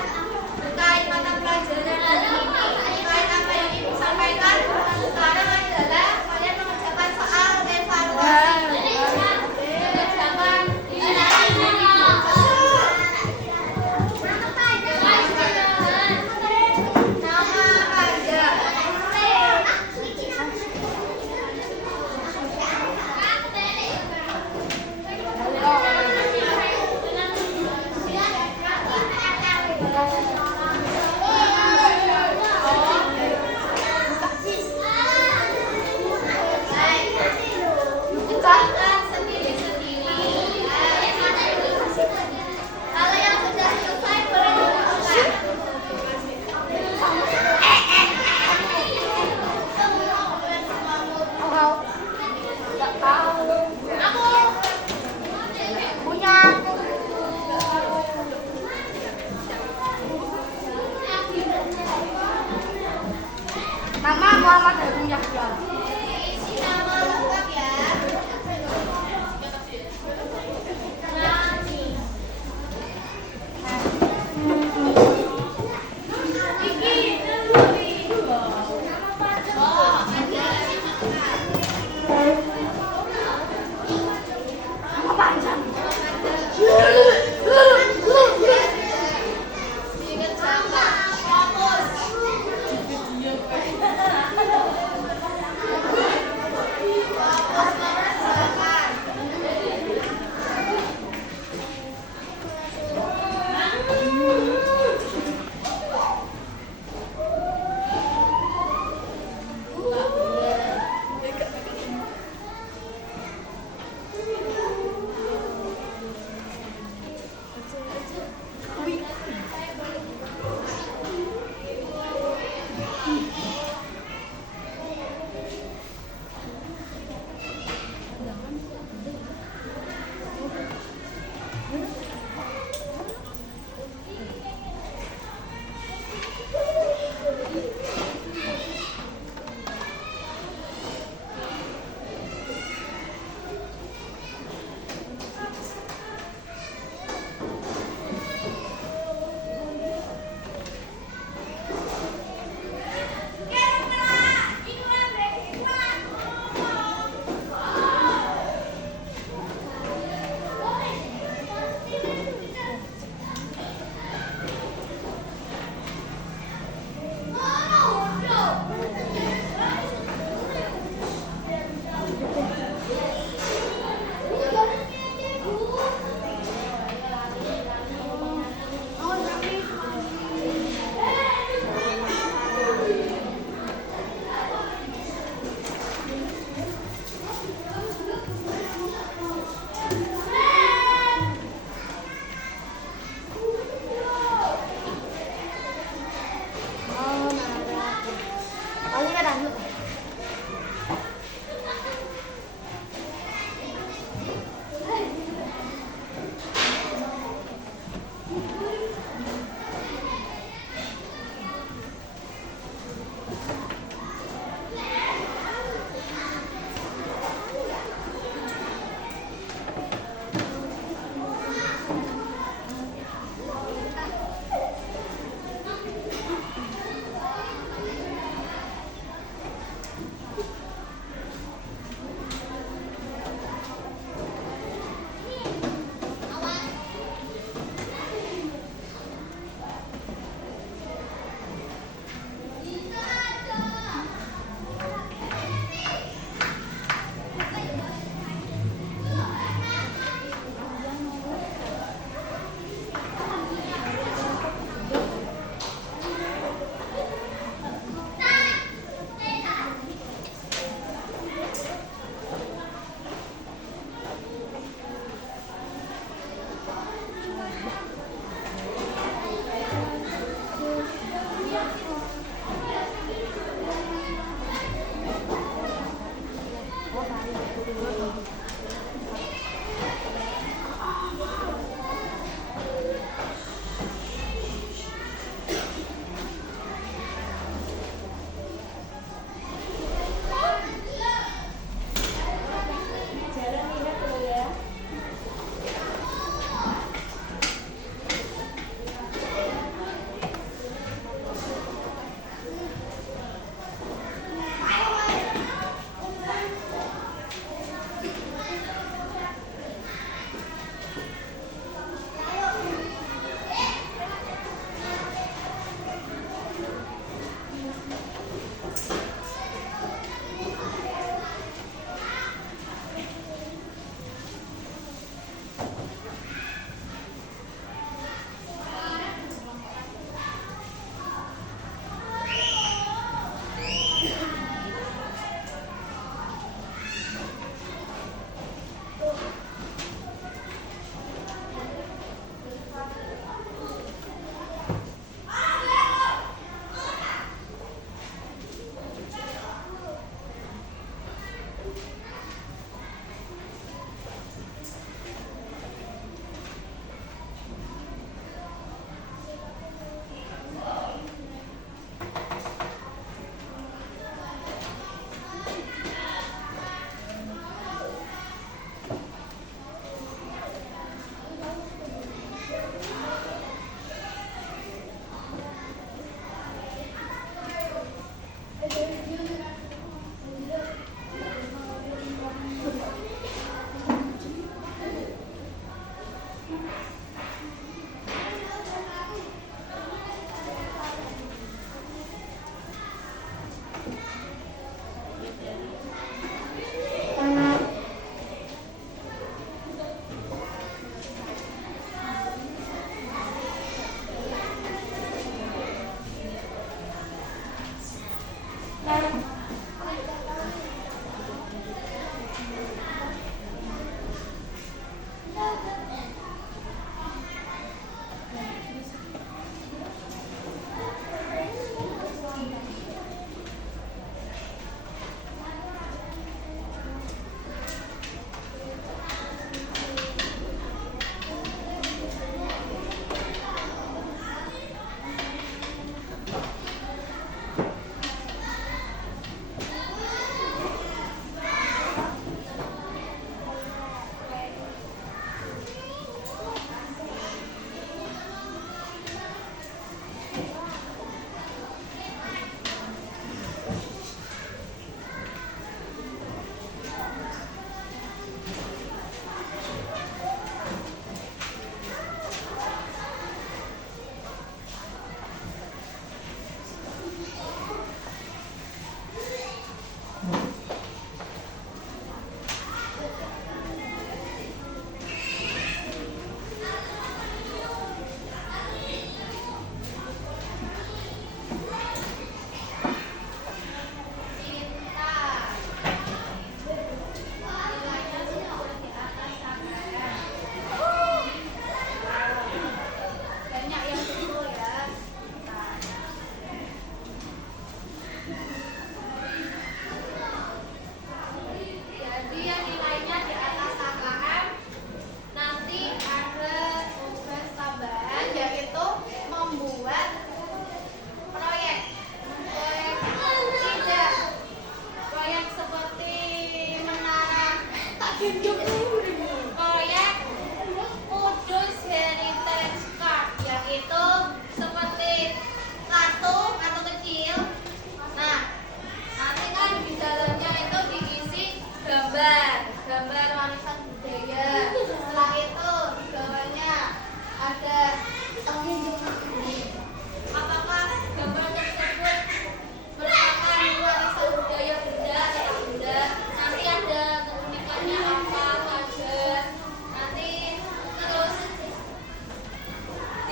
terkait mata pelajaran hari ini, terkait apa yang ibu sampaikan. Sekarang adalah kalian mengerjakan soal evaluasi. Mengerjakan nama aja. Bukakan sendiri-sendiri. Kalau yang sudah selesai boleh dibuka. Aku punya. Nama Muhammad Agung Yahya. Isi nama lengkap ya. Nani. Oh, ada. Nama panjang. Ingat sama fokus.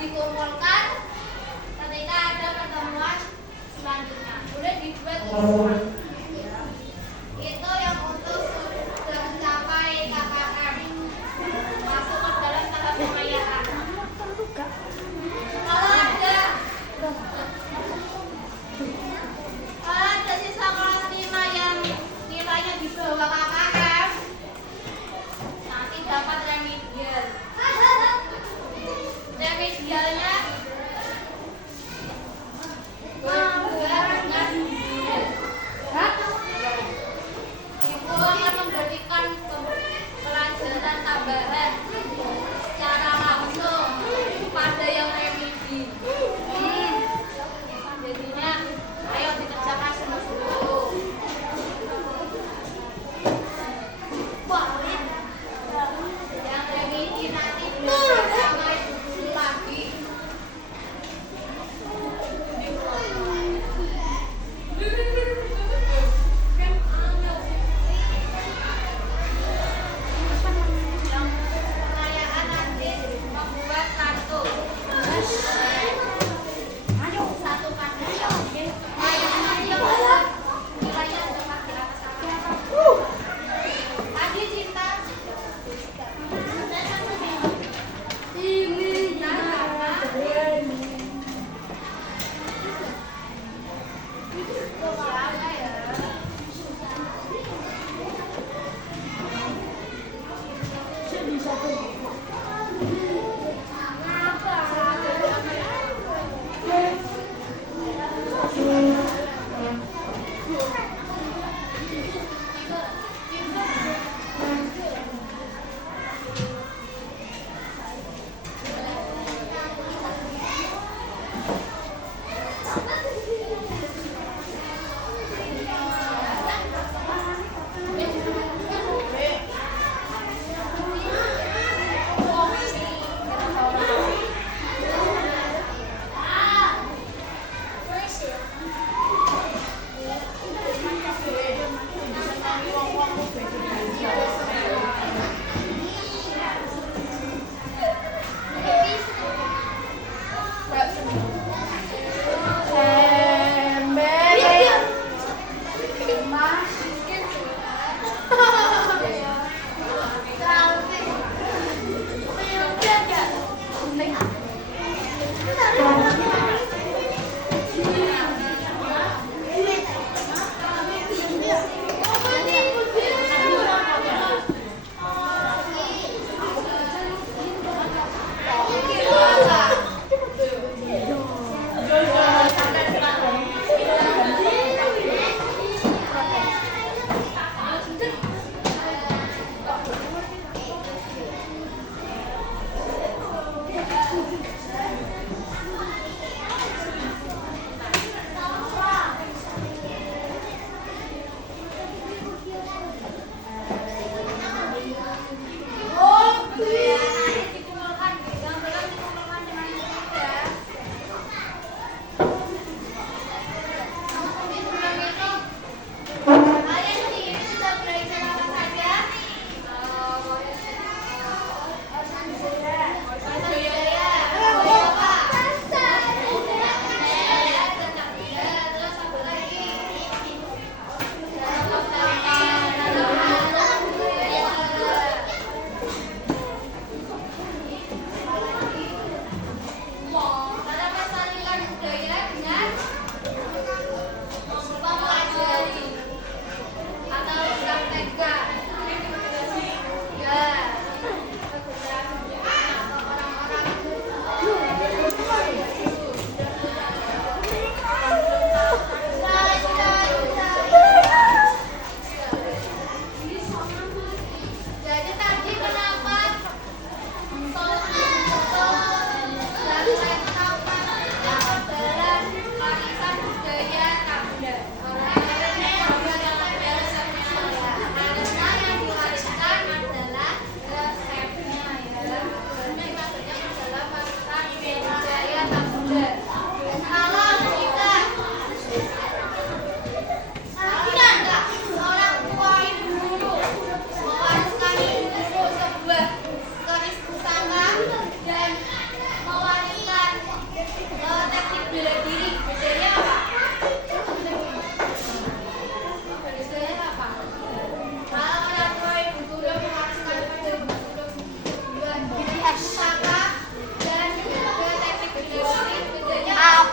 dikumpulkan ketika ada pertemuan selanjutnya. Udah dibuat semua. Itu yang untuk sudah mencapai KKM masuk ke dalam tahap pengayaan. Kalau ada sisa kelas 5 yang nilainya di bawah KKM, nanti dapat remedial. Remedialnya Ibu akan memberikan pelajaran tambahan secara langsung pada yang remedi. Jadinya ayo dikerjakan semua. Yang remedi nanti belajar sama ibu guru lagi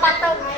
patung.